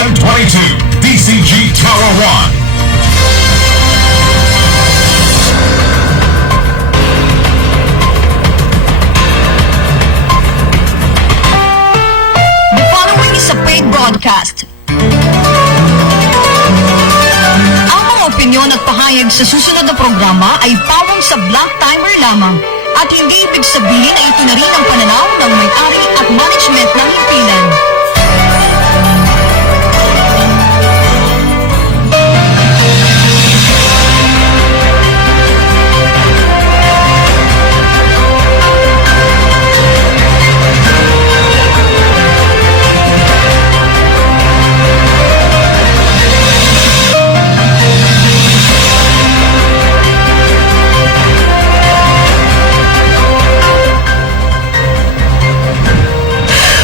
M22, DCG Tower 1. The following is a paid broadcast. Ang mga opinyon at pahayag sa susunod na programa ay pawang sa black timer lamang at hindi ibig sabihin na ito na rin ang pananaw ng may-ari at management ng himpilan.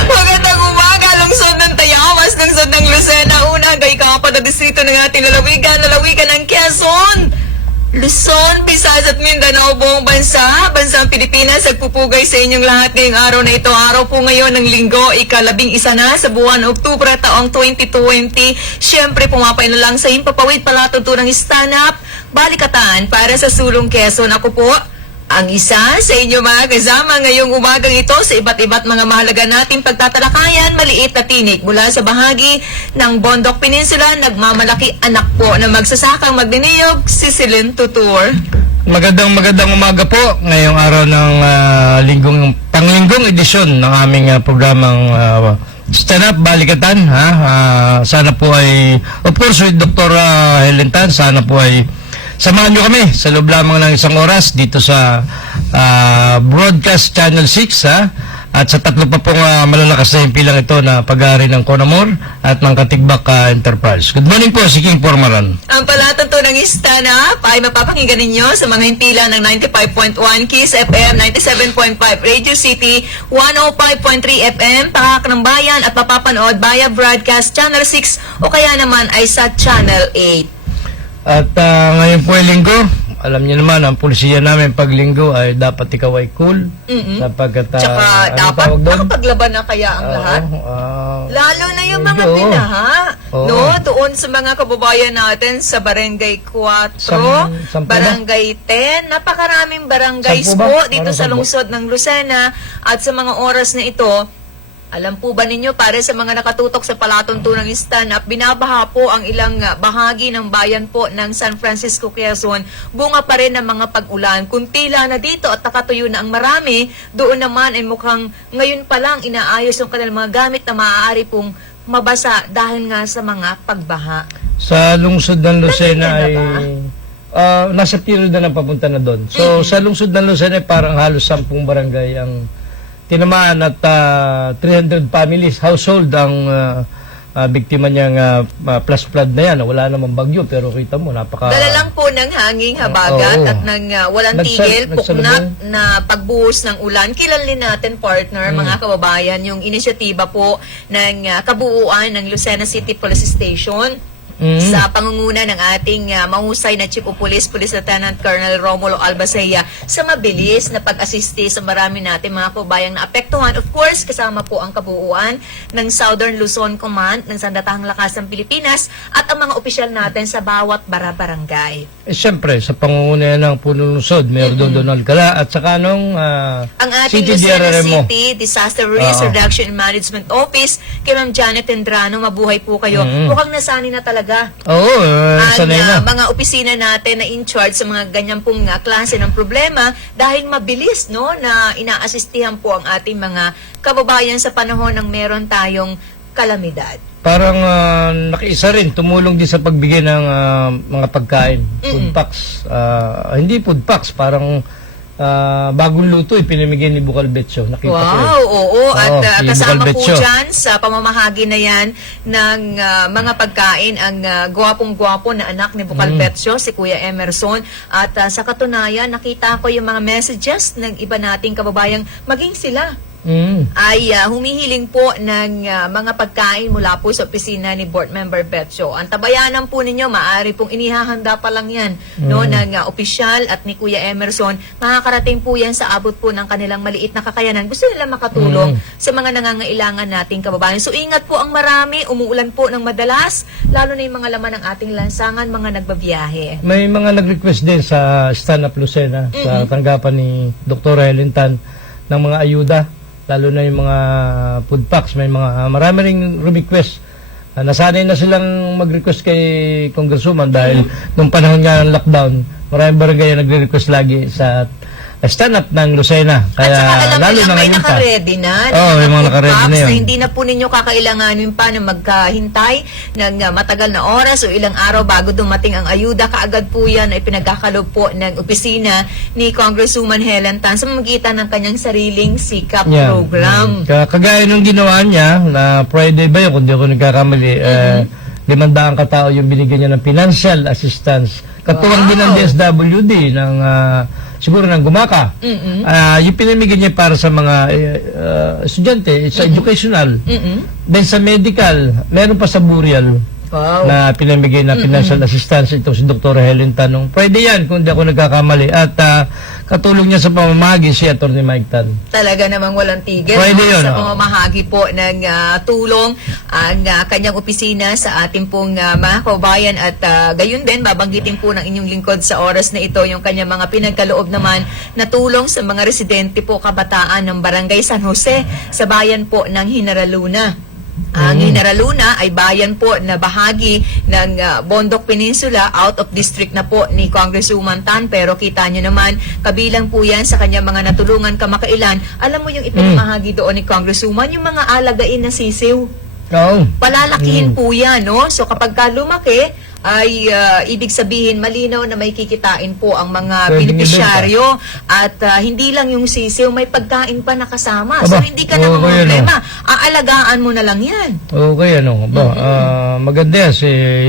Magandang umaga, lungsod ng Tayawas, lungsod ng Lucena, una, gaykapan na distrito ng ating lalawigan ng Quezon, Luzon, Visayas at Mindanao, buong bansang Pilipinas, nagpupugay sa inyong lahat ngayong araw na ito. Araw po ngayon ng linggo, ika-11 na sa buwan ng Oktubre, taong 2020. Siyempre, pumapay na lang sa himpapawid palatuntunang stand-up, balikatan para sa Sulong Quezon. Ako po, ang isa sa inyo mga kasama ngayong umagang ito sa iba't mga mahalaga nating pagtatalakayan, maliit na tinik mula sa bahagi ng Bondok Peninsula, nagmamalaki anak po na magsasakang magniniyog, si Celine Tutur. Magandang umaga po ngayong araw ng panglingong edisyon ng aming programang stand-up balikatan. Sana po ay, of course, with Dr. Helen Tan, sana po ay samahan nyo kami sa loob lamang ng isang oras dito sa Broadcast Channel 6 at sa tatlo pa pong malalakas na himpilang ito na pag-aari ng Conamor at ng Katigbak Enterprise. Good morning po, si King Pormaran. Ang palatuntunang stand-up ay mapapakinggan ninyo sa mga himpilan ng 95.1 Kiss FM, 97.5 Radio City, 105.3 FM, Pakak ng Bayan at mapapanood via Broadcast Channel 6 o kaya naman ay sa Channel 8. At ngayon po ay linggo. Alam niyo naman, ang pulisiya namin pag linggo ay dapat ikaw ay cool. Sapagkat, Tsaka dapat nakapaglaban na kaya ang lahat. Lalo na yung mga medyo, pinaha. oo. No? Doon sa mga kababayan natin sa Barangay 4, Sampu ba? Barangay 10. Napakaraming barangays Sampu ba? po dito Parang sa sampu. lungsod ng Lucena. At sa mga oras na ito, alam po ba ninyo, para sa mga nakatutok sa palatuntunang stand-up, binabaha po ang ilang bahagi ng bayan po ng San Francisco, Quezon. Bunga pa rin ng mga pag-ulan. Kuntila na dito at nakatuyo na ang marami. Doon naman ay mukhang ngayon pa lang inaayos yung kanilang mga gamit na maaari pong mabasa dahil nga sa mga pagbaha. Sa lungsod ng Lucena Nakikita ay nasa period na papunta na doon. So sa lungsod ng Lucena ay parang halos 10 barangay ang tinamaan at 300 families, household ang biktima niyang plus flood na yan. Wala namang bagyo pero kita mo napaka... Dala lang po ng hanging habagat oo. at ng walang tigil, puknat na pagbuhos ng ulan. Kilalin natin, partner, mga kababayan, yung inisyatiba po ng kabuuan ng Lucena City Police Station sa pangunguna ng ating mahusay na Chief of Police, Police Lieutenant Colonel Romulo Albacea, sa mabilis na pag-assiste sa marami natin mga kababayang naapektuhan. Of course, kasama po ang kabuuan ng Southern Luzon Command ng Sandatahang Lakas ng Pilipinas at ang mga opisyal natin sa bawat barangay. Siyempre, sa pangunguna ng punong lungsod, Mayor Don Donald Cala at saka nung Ang ating City Lucena DRRMO. City Disaster Risk Reduction and Management Office, kay Ma'am Janet Endrano, mabuhay po kayo. Mukhang nasanay na talaga Oo, sanay na. mga opisina natin na in charge sa mga ganyan pong klase ng problema dahil mabilis no na inaasistihan po ang ating mga kababayan sa panahon ng meron tayong kalamidad. Parang nakiisa rin, tumulong din sa pagbigay ng mga pagkain, food packs. Hindi food packs, parang bagong luto pinamigay ni Bukal Betso. Nakita ko yun. Wow, oo. At si kasama Bukal po Betso. dyan sa pamamahagi na yan ng mga pagkain ang gwapong-gwapo na anak ni Bukal Betso, si Kuya Emerson. At sa katunayan, nakita ko yung mga messages ng iba nating kababayang maging sila ay humihiling po ng mga pagkain mula po sa opisina ni Board Member Betcho. Ang tabayanan po ninyo, maaari pong inihahanda pa lang yan no, ng opisyal at ni Kuya Emerson. Makakarating po yan sa abot po ng kanilang maliit na kakayanan. Gusto nila makatulong sa mga nangangailangan nating kababayan. So ingat po ang marami, umuulan po ng madalas, lalo na yung mga laman ng ating lansangan, mga nagbabiyahe. May mga nag-request din sa Stand Up Lucena, sa tanggapan ni Dr. Helen Tan, ng mga ayuda, lalo na yung mga food packs. May mga marami ring request. Nasanay na silang mag-request kay Congresswoman dahil nung panahon nga ng lockdown, maraming barangay na nagre-request lagi sa stand up ng Lucena. Kaya At saka alam lalo nila na may ngayon pa. naka-ready na. May mga naka-ready na yun. Hindi na po ninyo kakailanganin pa na magkahintay ng matagal na oras o ilang araw bago dumating ang ayuda. Kaagad po yan ay pinagkakalob po ng opisina ni Congresswoman Helen Tan sa magitan ng kanyang sariling sikap program. Kagaya nung ginawa niya, na Friday ba yun, kung di ako nagkakamali, 500 katao yung binigyan niya ng financial assistance. Katuwang din ng DSWD, ng siguro ng Gumaka. Yung pinamigay niya para sa mga estudyante, sa educational. Then sa medical, meron pa sa burial na pinamigay na financial assistance. Ito si Dr. Helen Tanong. Pwede yan kung di ako nagkakamali. At katulong niya sa pamamahagi si Atty. Mike Tan. Talaga namang walang tigil Pwede yun, sa pamamahagi po ng tulong ang kanyang opisina sa ating pong mga kaubayan at gayon din babanggitin po ng inyong lingkod sa oras na ito yung kanyang mga pinagkaloob naman na tulong sa mga residente po kabataan ng Barangay San Jose sa bayan po ng Hinaraluna. Ang Hinaraluna ay bayan po na bahagi ng Bondok Peninsula, out of district na po ni Congresswoman Tan, pero kita nyo naman, kabilang po yan sa kanyang mga natulungan kamakailan. Alam mo yung ipinamahagi doon ni Congresswoman, yung mga alagain na sisiw. Palalakihin po yan, no? So kapag ka lumaki, ay ibig sabihin malinaw na may kikitain po ang mga benepisyaryo at hindi lang yung sisiw, may pagkain pa nakasama. So hindi ka na problema. Aalagaan mo na lang yan. Okay, maganda yan.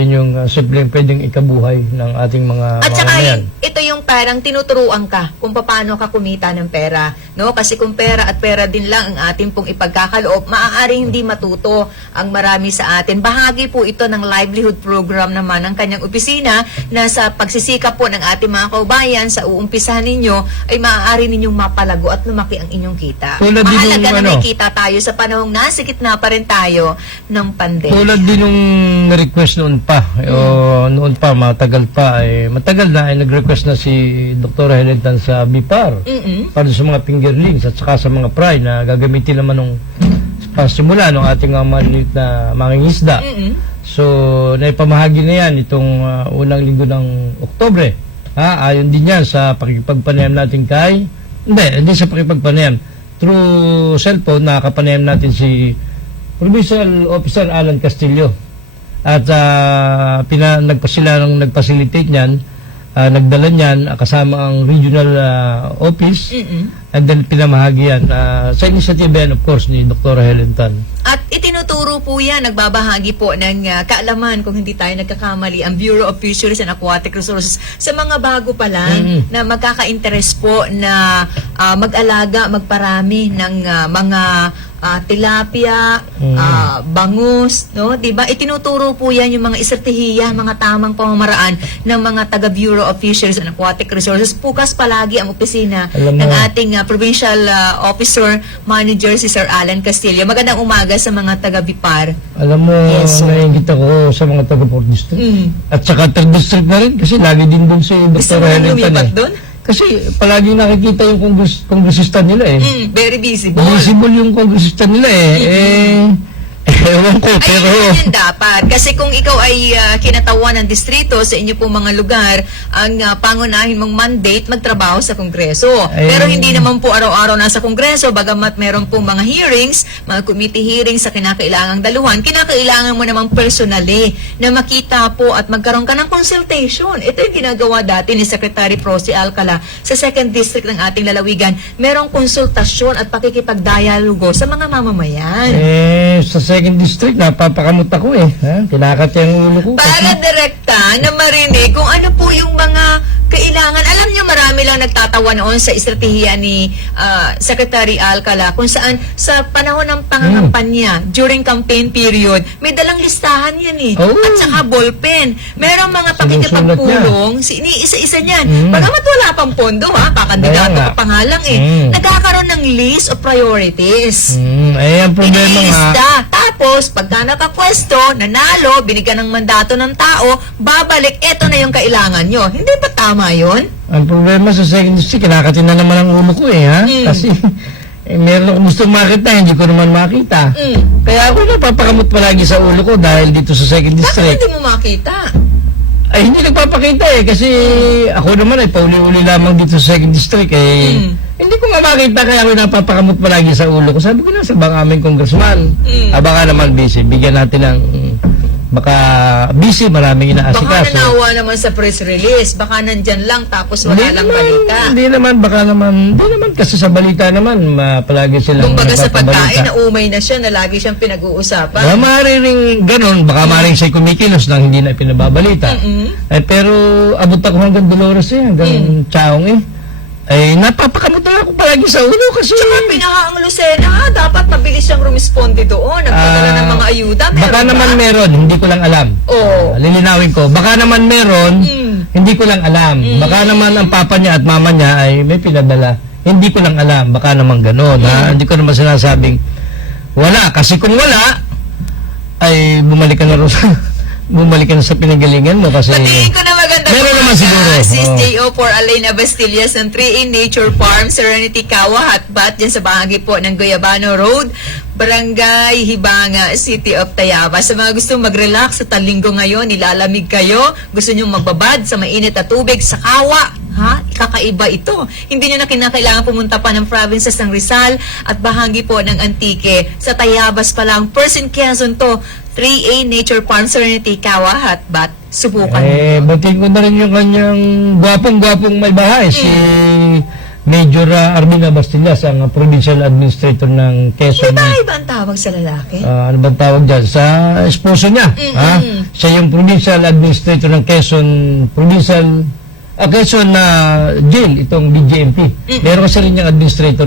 Yun yung simpleng pwedeng ikabuhay ng ating mga at saka mamamayan. ito yung parang tinuturuan ka kung paano ka kumita ng pera. No? Kasi kung pera at pera din lang ang ating pong ipagkakaloob, maaaring hindi matuto ang marami sa atin. Bahagi po ito ng livelihood program naman ng kanyang opisina na sa pagsisikap po ng ating mga kaubayan sa uumpisahan ninyo ay maaari ninyong mapalago at lumaki ang inyong kita. Mahalaga na may kita tayo sa panahong nasa gitna pa rin tayo ng pandemya. Tulad din nung na-request noon pa, matagal na ay nag-request na si Dr. Helen Tan sa BIPAR para sa mga fingerlings at saka sa mga fry na gagamitin naman nung pasimula ng ating maliit na mangingisda. So, naipamahagi na yan itong unang linggo ng Oktubre. Ayon din yan sa pakipagpanayam natin hindi sa pakipagpanayam. Through cellphone, nakakapanayam natin si Provincial Officer Alan Castillo. At nagpacilitate niyan, nagdala niyan kasama ang regional office and then pinamahagi yan sa initiative yan, of course, ni Dr. Helen Tan. At itinuturo po yan, nagbabahagi po ng kaalaman, kung hindi tayo nagkakamali, ang Bureau of Fisheries and Aquatic Resources sa mga bago pa lang na magkaka-interest po na mag-alaga, magparami ng mga tilapia, bangus, no? 'Di ba? Itinuturo po 'yan yung mga estratehiya, mga tamang pamamaraan ng mga taga Bureau of Fisheries and Aquatic Resources. Pukas palagi ang opisina ng ating Provincial Officer Manager si Sir Alan Castillo. Magandang umaga sa mga taga BIPAR. Alam mo, naiingit ako sa mga taga 4th District. At saka 3rd District na rin kasi lagi din doon si Dr. Helen Tan. Kasi palagi nakikita yung kongresista nila Very visible. Visible yung kongresista nila ewan ko, pero... Ay, yun dapat. Kasi kung ikaw ay kinatawan ng distrito sa inyo pong mga lugar, ang pangunahin mong mandate, magtrabaho sa Kongreso. Pero hindi naman po araw-araw nasa Kongreso, bagamat meron pong mga hearings, mga committee hearings sa kinakailangang daluhan, kinakailangan mo namang personally na makita po at magkaroon ka ng consultation. Ito yung ginagawa dati ni Secretary Prosi Alcala sa 2nd District ng ating lalawigan. Merong konsultasyon at pakikipagdialogo sa mga mamamayan. Sa 2nd District, napapakamot ako kinakatya ang ulo ko. Para direkta na marinig kung ano po yung mga Kailangan, alam nyo, marami lang nagtatawa noon sa estratehiya ni Secretary Alcala kung saan sa panahon ng pangangampanya, during campaign period, may dalang listahan yan eh. Oh. At saka ballpen. Merong mga Sinusulat pakikipagpulong, isa-isa niyan. Bagamat wala pang pondo ha, pakandidato Kaya nga. ka pa nga lang eh. Nagkakaroon ng list of priorities. Ang problema nga. Iniista. Tapos, pagka nakapwesto, nanalo, binigyan ng mandato ng tao, babalik, eto na yung kailangan nyo. Hindi ba tama yun? Ang problema sa second district, kinakatin na naman ang ulo ko ha. Kasi meron akong gustong makita, hindi ko naman makita. Kaya ako napapakamot palagi sa ulo ko dahil dito sa second Bakit district. hindi mo makita? Ay, hindi nagpapakita kasi ako naman ay pauli-uli lamang dito sa second district hindi ko nga makita kaya ako napapakamot palagi sa ulo ko. Sabi ko na sa bang aming congressman, baka naman busy, bigyan natin ng baka busy, maraming Baka inaasikaso. nanawa naman sa press release. Baka nandyan lang tapos wala lang balita. Hindi naman, kasi sa balita naman, palagi silang Kumbaga sa pagkain, nagpapabalita. naumay na siya na lagi siyang pinag-uusapan. Baka maaaring ring ganun, baka maaaring siya kumikilos nang hindi na pinababalita. Pero abot ako hanggang Dolores hanggang Chaong ay napapakamot na ako palagi sa ulo kasi Tsaka pinahaang Lucena ha, dapat mabilis siyang rumisponde doon. Nagpadala ng mga ayuda. Meron baka ba? naman meron, hindi ko lang alam. Oo. Lilinawin ko, baka naman meron, hindi ko lang alam. Baka naman ang papa niya at mama niya ay may pinadala. Hindi ko lang alam, baka naman gano'n. Hindi ko naman sinasabing wala. Kasi kung wala, ay bumalik ka na rin bumalik ka na sa pinagalingan mo kasi Patingin ko na maganda meron naman siguro. Si J.O. for Alaina Bastillas ng 3A Nature Farm, Serenity Kawa, Hatbat, dyan sa bahagi po ng Guyabano Road, Barangay Hibanga, City of Tayabas. Sa mga gustong mag-relax sa Talinggo ngayon, nilalamig kayo, gusto nyo magbabad sa mainit na tubig sa Kawa, ha? Kakaiba ito. Hindi nyo na kinakailangan pumunta pa ng provinces ng Rizal at bahagi po ng Antique. Sa Tayabas pa lang, Person Quezon to, 3A Nature Farm, Serenity Kawa, Hatbat. Subukan mo. batiin ko na rin yung kanyang gwapong-gwapong may bahay, si Major Armina Bastillas, ang provincial administrator ng Quezon. Babae ba ang tawag sa lalaki? Ano bang tawag dyan? Sa esposo niya. Ha? Siya yung provincial administrator ng Quezon, Quezon jail, itong BJMP. Meron kasi rin yung administrator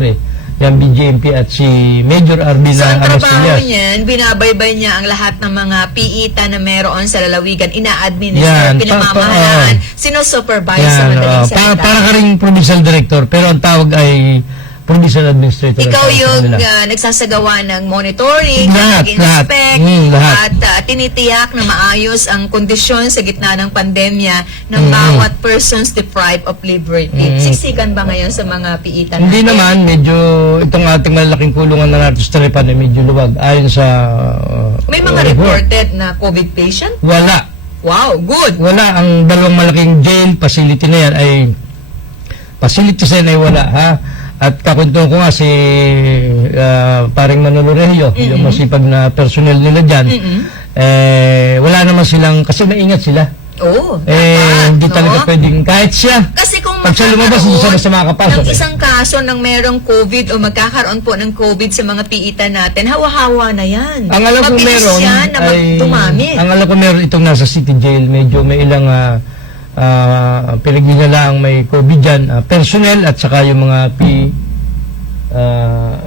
yung BJMP at si Major So, Armina ang trabaho Bastillas. niyan, binabaybay niya ang lahat ng mga PITA na meron sa lalawigan, ina-administer, Yan, pinamamahalaan, sinusupervise sa Yan, madaling salita. para ka rin provincial director, pero ang tawag ay provincial administrator. Ikaw ang tawag yung sa kanila. nagsasagawa ng monitoring, Lahat, nag-inspect, lahat. at tinitiyak na maayos ang kondisyon sa gitna ng pandemya ng bawat persons deprived of liberty. Siksikan ba ngayon sa mga PITA Hindi natin? naman, medyo itong ating malaking kulungan na natin sa Taripan ay medyo luwag. Ayon sa May mga report. reported na COVID patient? Wala. Wow, good! Wala. Ang dalawang malaking jail facility na yan ay wala, ha? At kakwento ko nga si paring Manolo Rehio, yung masipag na personnel nila dyan, wala naman silang, kasi maingat sila. Oo. Hindi dapat, talaga no? pwedeng, kahit siya, Kasi kung pag siya lumabas, hindi siya basta makakapasok. ng isang kaso ng merong COVID o magkakaroon po ng COVID sa mga PITA natin, hawa-hawa na yan. Ang alam ko Mabilis meron yan na dumami. ang alam ko meron itong nasa city jail, medyo may ilang pinagdinala ang may COVID dyan, personnel at saka yung mga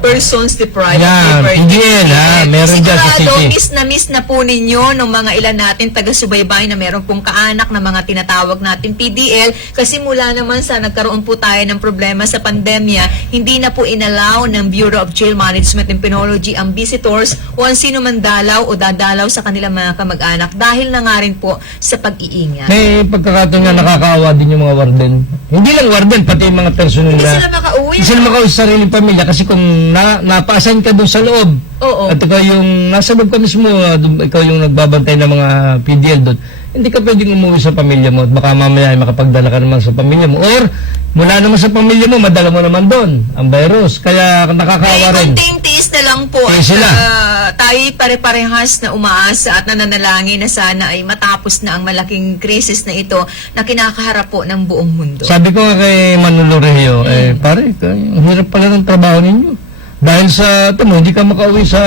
Persons deprived Yan, of liberty. PDL, ha? Meron dyan sa Sigurado, city. miss na po ninyo ng mga ilan natin taga-subaybay na meron pong kaanak na mga tinatawag natin PDL kasi mula naman sa nagkaroon po tayo ng problema sa pandemya, hindi na po inalaw ng Bureau of Jail Management and Penology ang visitors o ang sino man dalaw o dadalaw sa kanilang mga kamag-anak dahil na nga rin po sa pag-iingat. May pagkakataon na nakakaawa din yung mga warden. Hindi lang warden, pati yung mga personnel Hindi na sila makauwi. hindi sila makauwi sa sariling pamilya kasi kung napa-assign ka doon sa loob Oo. at ikaw yung nasa loob ka mismo, ikaw yung nagbabantay ng mga PDL doon, hindi ka pwedeng umuwi sa pamilya mo at baka mamaya ay makapagdala ka naman sa pamilya mo or mula naman sa pamilya mo, madala mo naman doon ang virus. Kaya nakakaawa rin. Konting tiis na lang po Kaya at sila. tayo pare-parehas na umaasa at nananalangin na sana ay matapos na ang malaking krisis na ito na kinakaharap po ng buong mundo. Sabi ko nga kay Manolo Rehio, pare, ang hirap pala ng trabaho ninyo. Dahil sa, ito mo, hindi ka makauwi sa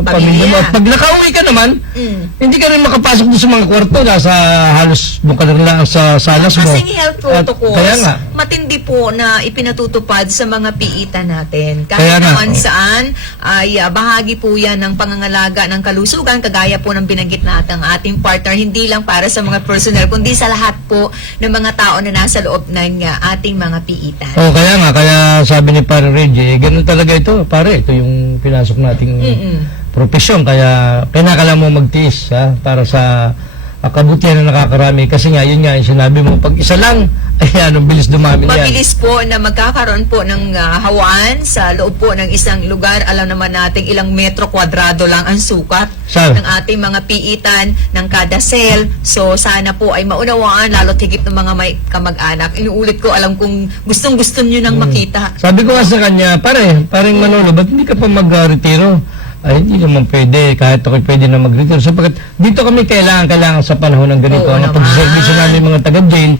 pamilya mo. Pamilya. At pag nakauwi ka naman, Mm. hindi ka rin makapasok doon sa mga kwarto. Nasa halos doon ka lang sa salas mo. Kasing health At protocols, kaya nga. matindi po na ipinatutupad sa mga piitan natin. Kaya Kahit nga, naman oh. saan, ay bahagi po yan ng pangangalaga ng kalusugan, kagaya po ng binanggit natin ang ating partner, hindi lang para sa mga personnel, kundi sa lahat po ng mga tao na nasa loob ng ating mga piitan. Oh, kaya nga, kaya sabi ni Pare Reggie, ganun talaga ito. Pare, ito yung pinasok nating profesyon. Kaya kailangan mo magtiis para sa kabutihan na nakakarami. Kasi nga, yun nga, yung sinabi mo, pag isa lang, ayan, ang bilis dumami yan. Mabilis po na magkakaroon po ng hawaan sa loob po ng isang lugar. Alam naman natin ilang metro kwadrado lang ang sukat Saan? ng ating mga piitan ng kada cell. So sana po ay maunawaan lalo't higit ng mga may kamag-anak. Inuulit ko, alam kong gustong-gusto nyo nang makita. Sabi ko nga sa kanya, pareng Manolo, ba't hindi ka pa mag-retiro? Ay, hindi naman pwede. Kahit ako pwede na mag-retiro. Sapagkat dito kami kailangan sa panahon ng ganito. Oo Ang naman. pag-service namin mga taga-jail,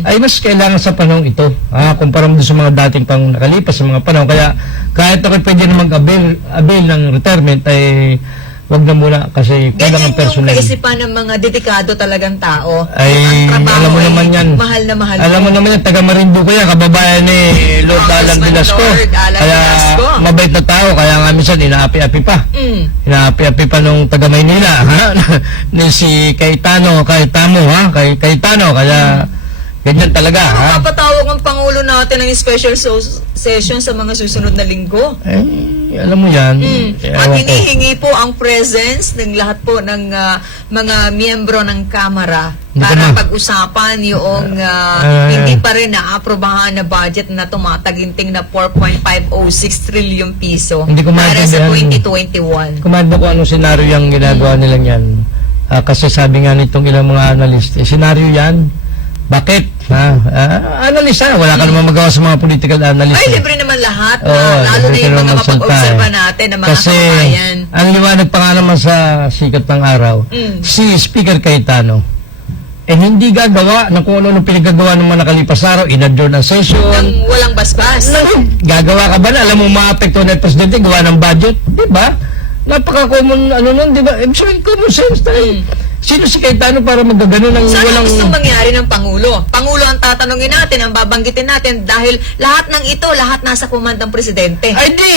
ay mas kailangan sa panahon ito. Kumpara mo doon sa mga dating pang nakalipas sa mga panahon. Kaya kahit ako pwede na mag-avail ng retirement, ay wag na muna kasi Ganyan kailangan yung personal. kaisipan ng mga dedikado talagang tao. Ay, Ang trabaho alam mo ay naman yan. Mahal na mahal. Alam mo naman yan, taga Marinduque yan, kababayan ni Lord Alan Congressman Velasco. Lord Alan Kaya Velasco. mabait na tao, kaya nga minsan inaapi-api pa. Mm. Inaapi-api pa nung taga Maynila, ni si Cayetano, Cayetano, kaya ganyan talaga, Papatawag ang Pangulo natin ng special session sa mga susunod na linggo. alam mo yan. At ewan ko. hinihingi po ang presence ng lahat po ng mga miyembro ng Kamara Hindi para ko na. pag-usapan yung hindi pa rin naaprubahan na budget na tumataginting na 4.506 trillion piso Hindi ko para sa maintindihan. 2021. Kumando ko anong senaryo yung ginagawa nilang yan. Kasi sabi nga nitong ilang mga analyst, senaryo yan. Bakit? Analyst wala ka naman magawa sa mga political analyst. Ay, libre naman lahat. Oo, lalo na libre yung ka mga naman magsalita, mapag-observa natin ng mga Kasi, kababayan. ang liwanag pa nga naman sa sikat ng araw, si Speaker Cayetano, hindi gagawa ng kung ano pinagagawa ng mga nakalipas na araw, in-adjourn ang session. Nang walang basbas. Gagawa ka ba na? Alam mo, maapektuhan ng presidente, gawa ng budget, di ba? Napaka-common, nun, di ba? Sabihin, common sense tayo. Sino si Cayetano para magagano ng Sana walang... gustong mangyari ng Pangulo. Pangulo ang tatanungin natin, ang babanggitin natin dahil lahat ng ito, lahat nasa kumandang presidente. Ay di,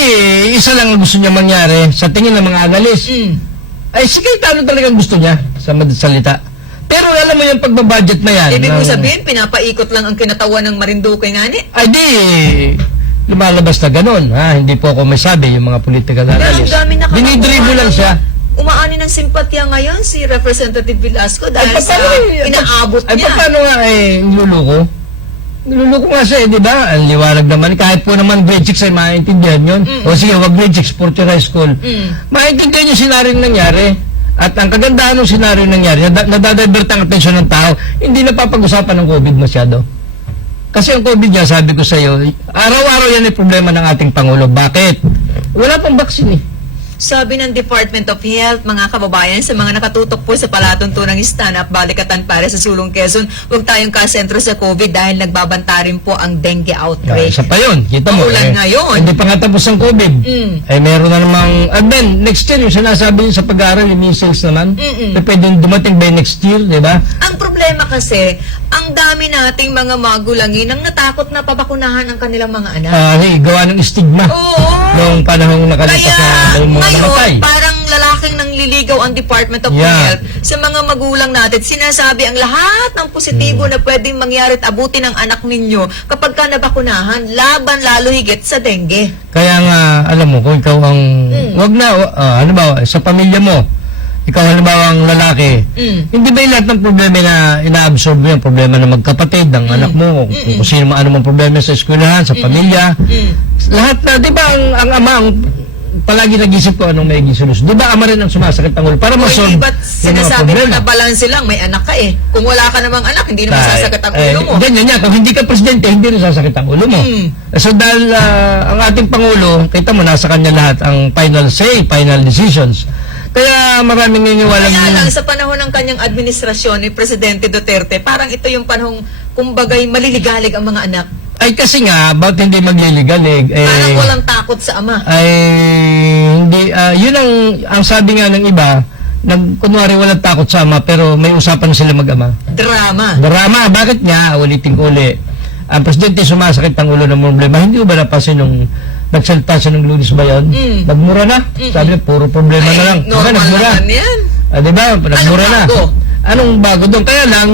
isa lang ang gusto niya mangyari sa tingin ng mga analyst. Ay si Cayetano talagang gusto niya sa salita. Pero alam mo yung pagbabudget na yan. Ibig mo sabihin, pinapaikot lang ang kinatawan ng Marinduque nga ni. Ay di, lumalabas na ganun. Hindi po ako may sabi yung mga political Pero ang analyst. dami Dinidribo lang siya. Umaani ng simpatya ngayon si Representative Velasco dahil sa inaabot Ay niya. paano nga niluluko? Niluluko nga siya, di ba? Ang liwanag naman. Kahit po naman grade 6 ay maintindihan yun. O sige, wag grade 6, fourth year high school. Maintindihan yung senaryo nangyari. At ang kagandahan ng senaryo nangyari, nadadivert ang atensyon ng tao, hindi napapag-usapan ng COVID masyado. Kasi ang COVID niya, sabi ko sa iyo, araw-araw yan ay problema ng ating Pangulo. Bakit? Wala pang vaccine eh. Sabi ng Department of Health, mga kababayan, sa mga nakatutok po sa palatuntunang stand-up balikatan para sa Sulong Quezon, huwag tayong kasentro sa COVID dahil nagbabanta rin po ang dengue outbreak. Isa pa yun. Kita mo. Maulan ngayon. Hindi pa nga tapos ang COVID. Meron na namang, Ben, next year, yung sinasabi niyo sa pag-aaral, yung measles naman, pwede dumating by next year, di ba? Ang problema kasi, ang dami nating mga magulangin ang natakot na pabakunahan ang kanilang mga anak. Gawa ng stigma. Oo. Noong panahong nakalipas na mga namatay. Ngayon, parang lalaking nangliligaw ang Department of Yeah. Health sa mga magulang natin. Sinasabi ang lahat ng positibo na pwedeng mangyari at abutin ng anak ninyo kapag ka nabakunahan, laban lalo higit sa dengue. Kaya nga, alam mo, kung ikaw ang, wag na, ano ba, sa pamilya mo, ikaw halimbawa ang lalaki, hindi ba yung lahat ng problema na ina-absorb mo yung problema ng magkapatid, ng anak mo, kung sino ano mang problema sa eskwelahan, sa pamilya, lahat na, di ba ang ama, palagi nag-isip ko anong may solusyon. Di ba ama rin ang sumasakit ang ulo para Kung masolve hindi ba't sinasabi mo na balanse lang, may anak ka eh. Kung wala ka namang anak, hindi naman sasakit ang ulo mo. Ganyan yan. Kung hindi ka presidente, hindi rin sasakit ang ulo mo. So dahil ang ating Pangulo, kita mo, nasa kanya lahat ang final say, final decisions. Kaya maraming niniwalang... Kaya lang, sa panahon ng kanyang administrasyon ni Presidente Duterte, parang ito yung panahong, kumbagay, maliligalig ang mga anak. Ay kasi nga, bakit hindi magliligal Parang walang takot sa ama. ay hindi, yun ang sabi nga ng iba, kunwari walang takot sa ama, pero may usapan sila mag-ama. Drama. Bakit nga? Ulitin ko uli. Ang presidente sumasakit ang ulo ng problema. Hindi ba napasin nung nagsalita siya ng Lunes ba yun? Nagmura na. Sabi niya, puro problema na lang. Normal nagmura. naman yan. Diba? Nagmura na. bago? Anong bago doon? Kaya lang,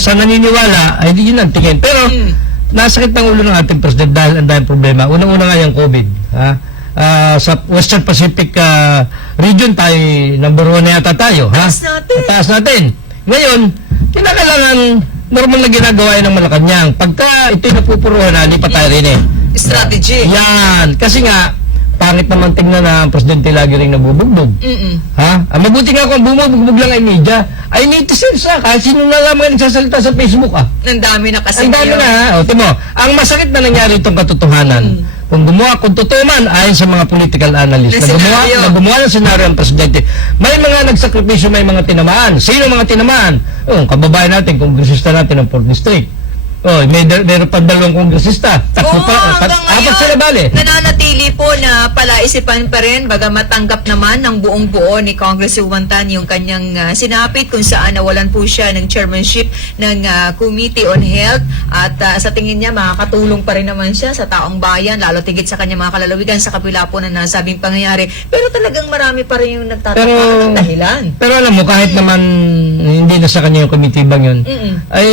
sa naniniwala, ay hindi yun ang tingin. Pero, nasakit ang ulo ng ating president dahil ang daming problema. Unang-una nga yung COVID. Sa Western Pacific region tayo, number 1 na yata tayo. Taas natin. Taas natin. Ngayon, kinakailangan normal na ginagawa yun ng Malacanang. Pagka ito'y napupuruhan na, lipat tayo rin Strategy. Yan. Kasi nga, pangit naman tingnan na ang presidente lagi rin nabubugbog. Mabuti nga kung bumubugbog lang ay media. Ay netizens kahit sino na lamang nagsasalita sa Facebook Ang dami na kasi. Ang dami na Timo, ang masakit na nangyari itong katotohanan. Kung totoo man, ayon sa mga political analyst, na gumawa ng senaryo ang presidente, may mga nagsakripisyo, may mga tinamaan. Sino mga tinamaan? Kababayan natin, kongresista natin ng 4th District. Meron pa 2 kongresista. Apat sila bali. Nananatili po na palaisipan pa rin, bagamat tanggap naman ng buong buo ni Congresswoman Tan yung kanyang sinapit kung saan nawalan po siya ng chairmanship ng Committee on Health at sa tingin niya makakatulong pa rin naman siya sa taong bayan, lalo tigit sa kanyang mga kalalawigan sa kabila po ng nasabing pangyayari. Pero talagang marami pa rin yung nagtataka ng dahilan. Pero alam mo, kahit naman hindi na sa kanya yung committee bang yun, ay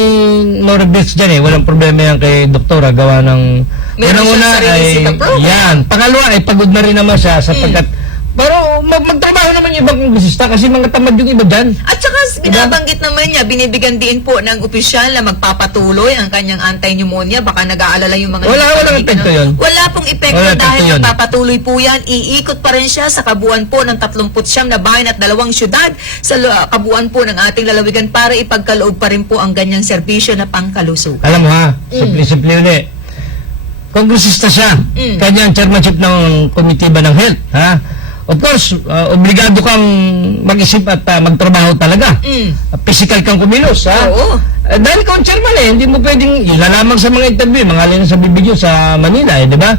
no regrets dyan walang problema yan kay doktora gawa ng Meron siyang sarili sitang program. yan. Pangalawa ay pagod na rin naman siya sapagkat pero magtrabaho naman yung ibang kongresista kasi mga tamad yung iba dyan. At saka binabanggit naman niya, binibigyan din po ng opisyal na magpapatuloy ang kanyang anti-pneumonia. Baka nag-aalala yung mga... Walang epekto yun. Wala pong epekto dahil magpapatuloy po yan. Iikot pa rin siya sa kabuuan po ng 39 na bayan at 2 syudad sa kabuuan po ng ating lalawigan para ipagkaloob pa rin po ang ganyang serbisyo na pangkalusugan. Alam mo simple ulit. Kongresista siya. Kanyang chairmanship ng committee ba ng health, Of course, obligado kang mag-isip at magtrabaho talaga. Physical kang kumilos, Oo. Dahil kung chairman hindi mo pwedeng ilalamang sa mga interview, mga alin sa bibigyo sa Manila, di ba?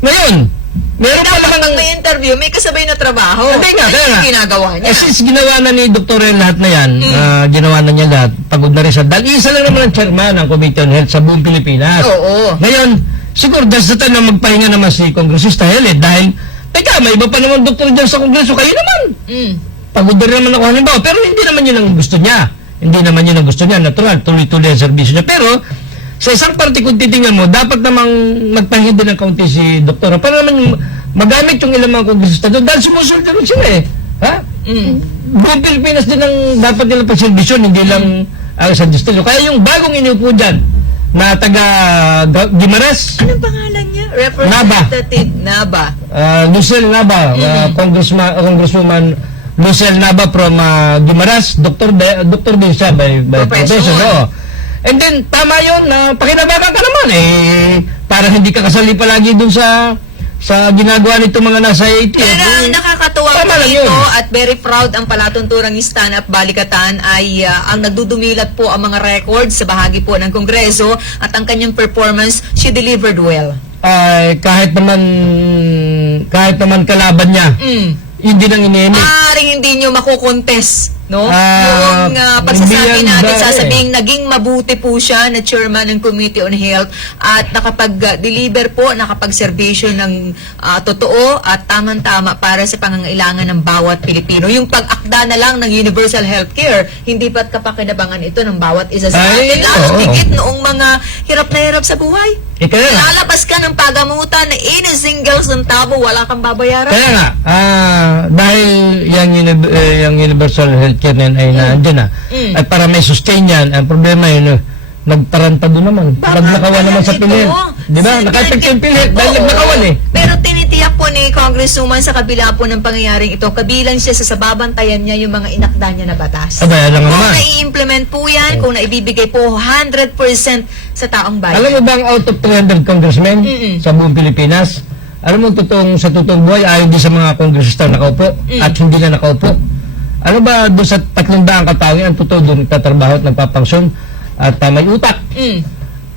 Ngayon, meron pa Dapat naman pag may interview, may kasabay na trabaho. Hindi nga, Ano kaya yung nga. ginagawa niya? Since ginawa na ni Dr. Ren lahat na yan, ginawa na niya lahat, pagod na rin siya. Dahil isa lang naman ang chairman ng Committee on Health sa buong Pilipinas. Oo. Ngayon, siguro dahil sa time na magpahinga naman si Kongresista Helet dahil, teka, may iba pa naman doktor dyan sa Kongreso, kayo naman. Pagod na rin naman ako halimbawa, pero hindi naman yun ang gusto niya. Hindi naman yun ang gusto niya. Natural, tuloy-tuloy ang servisyo niya. Pero, sa isang parte kung titingnan mo, dapat namang magpahinga din ng kaunti si doktora para naman magamit yung ilang mga kongresista doon dahil sumusunod rin sila Buong Pilipinas din ang dapat nilang pagservisyon, hindi lang sa distrito. Kaya yung bagong iniupo dyan na taga Guimaras, Anong pangalan niya? Representative Naba. Lucel Naba, Congresswoman Lucel Naba from Guimaras, Dr. din siya by profession. And then, tama yun, pakinabangan ka naman para hindi ka kasali palagi dun sa ginagawa nito mga nasa IT. Pero ang nakakatuwa Tama po lang dito yun. at very proud ang palatunturang Stand Up Balikatan ay ang nagdudumilat po ang mga records sa bahagi po ng Kongreso at ang kanyang performance, she delivered well. Kahit naman kalaban niya, hindi nang iniimik. Maaaring hindi nyo makukontest, no? Yung hindi pagsasabi yan natin, ba, sasabing naging mabuti po siya na chairman ng Committee on Health at nakapag-deliver po, nakapag-servisyo ng totoo at tamang-tama para sa pangangailangan ng bawat Pilipino. Yung pag-akda na lang ng universal healthcare, hindi ba't kapakinabangan ito ng bawat isa sa atin? Lalo tigit noong mga hirap na hirap sa buhay. Kaya nga. Lalabas ka ng pagamutan na in a single centavo, wala kang babayaran. Kaya nga, dahil yung universal healthcare na yun ay nandiyan na, at para may sustain yan, ang problema yun, nagtaranta doon naman. Nagnakawa naman sa PhilHealth. Di ba? Naka-effect yung PhilHealth dahil nagnakawan Pero tinitiyak po ni Congresswoman sa kabila po ng pangyayaring ito, kabilang siya sa sababantayan niya yung mga inakda niya na batas. Abay, alam Kung naman. nai-implement po yan, kung naibibigay po 100% sa taong bayan. Alam mo ba ang out of 300 congressmen sa buong Pilipinas? Alam mo, sa totoong buhay, ayaw din sa mga kongresista nakaupo at hindi na nakaupo. Ano ba doon sa 300 katao, ang totoo doon nagtatrabaho at nagpapangsyon at may utak.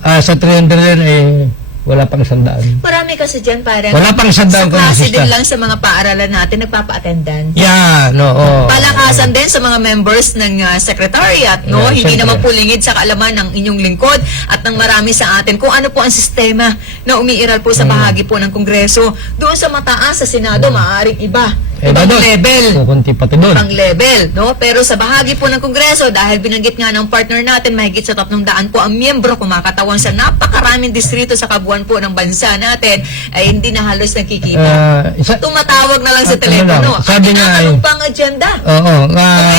Sa 300 rin, Wala pang 100. Marami kasi dyan parang Wala pang sa sandaan klase kongresista. din lang sa mga paaralan natin nagpapa-attendan. Yan, oo. Palakasan din sa mga members ng secretariat, no? Yeah, Hindi syempre. naman pulingid sa kaalaman ng inyong lingkod at ng marami sa atin kung ano po ang sistema na umiiral po sa bahagi po ng Kongreso. Doon sa mataas sa Senado, maaaring iba. Ibang doon, level. kukunti pati doon. Ibang level, no? Pero sa bahagi po ng Kongreso, dahil binanggit nga ng partner natin, mahigit sa 300 po ang miyembro kumakatawan sa napakaraming distrito sa kabuuan po ng bansa natin, ay hindi na halos nakikita. Tumatawag na lang sa telepono. Sabi nga ay, Ang pang agenda. oo,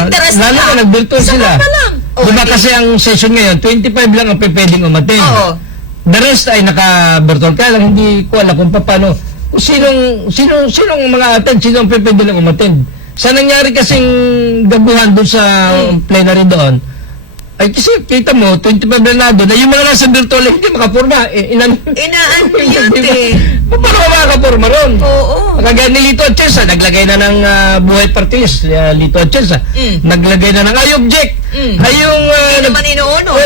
interest lalo nila. na nag-virtual Saka sila. pa lang. Diba Okay. kasi ang session ngayon, 25 lang ang pwedeng umattend. Oo. The rest ay naka-virtual. Kaya lang hindi ko alam kung paano, kung sinong mga attend, sino ang pwede lang umattend. Sa nangyari kasing gabuhan doon sa plenary doon, ay kasi kita mo, 25 na doon, na yung mga nasa virtual hindi makapurma. Inaan yun eh. Paano ka makakapurma ron? Oo. Kagaya ni Lito Atienza, naglagay na ng buhay party list, Lito Atienza. Naglagay na ng I-object. Ay yung... Hindi naman inuuno.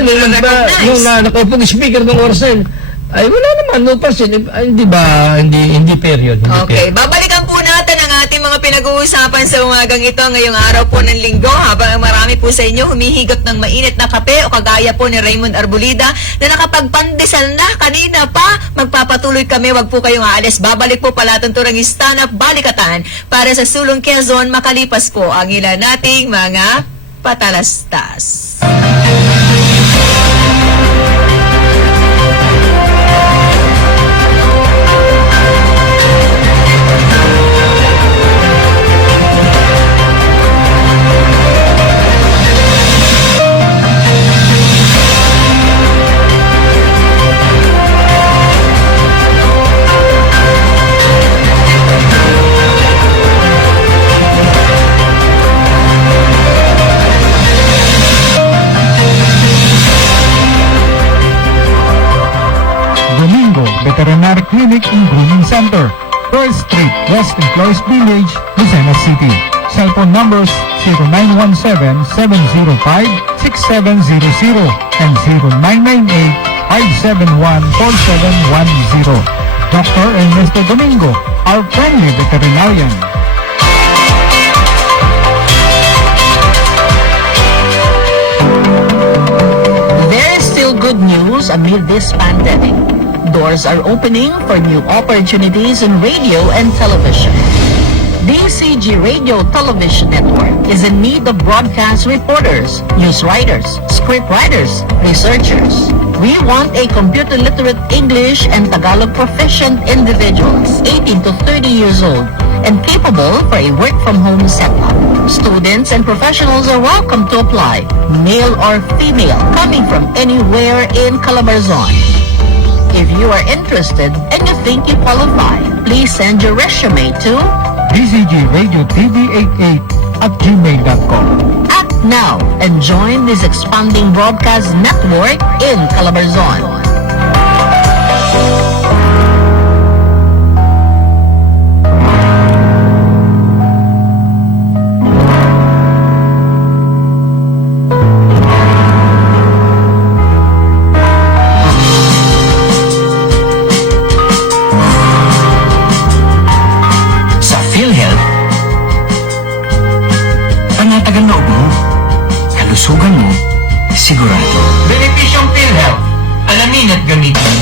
Yung nakaupong speaker ng oras na yun, ay wala naman, no person. Hindi ba, hindi period. Okay, babalikan po natin ang ating mga pinag-uusapan sa umagang ito ngayong araw po ng linggo habang marami po sa inyo humihigop ng mainit na kape o kagaya po ni Raymond Arbolida na nakapagpandesal na kanina pa. Magpapatuloy kami, wag po kayong aalis. Babalik po pala tunturang stand-up balikatan para sa Sulong Quezon makalipas po ang ilan nating mga patalastas. Domingo Veterinary Clinic and Grooming Center, 1st Street, West Employees Village, Lucena City. Cellphone numbers 0917-705-6700 and 0998-571-4710. Dr. Ernesto Domingo, our friendly veterinarian. There is still good news amid this pandemic. Doors are opening for new opportunities in radio and television. DCG Radio Television Network is in need of broadcast reporters, news writers, script writers, researchers. We want a computer literate English and Tagalog proficient individuals, 18 to 30 years old, and capable for a work-from-home setup. Students and professionals are welcome to apply, male or female, coming from anywhere in Calabarzon. If you are interested and you think you qualify, please send your resume to DCG Radio TV88@gmail.com. Act now and join this expanding broadcast network in Calabarzon. Sa PhilHealth, panatagal na mo, kalusugan mo, sigurado. Benepisyong PhilHealth. Alamin at gamitin.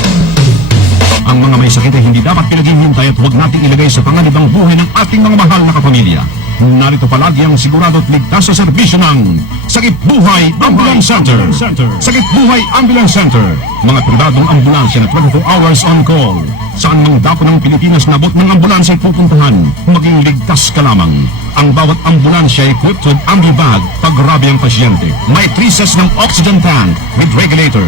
Ang mga may sakit ay hindi dapat pinaghihintay at huwag nating ilagay sa panganibang buhay ng ating mga mahal na kapamilya. Narito palagi ang sigurado at ligtas sa serbisyo ng Sakit Buhay Ambulance Center. Sakit Buhay Ambulance Center. Mga pribadong ambulansya na 24 hours on call. Saan mang dako ng Pilipinas nabot ng ambulansya ay pupuntahan, maging ligtas ka lamang. Ang bawat ambulansya ay equipped with ambibag pag grabe ang pasyente. May 3 sets ng oxygen tank with regulator.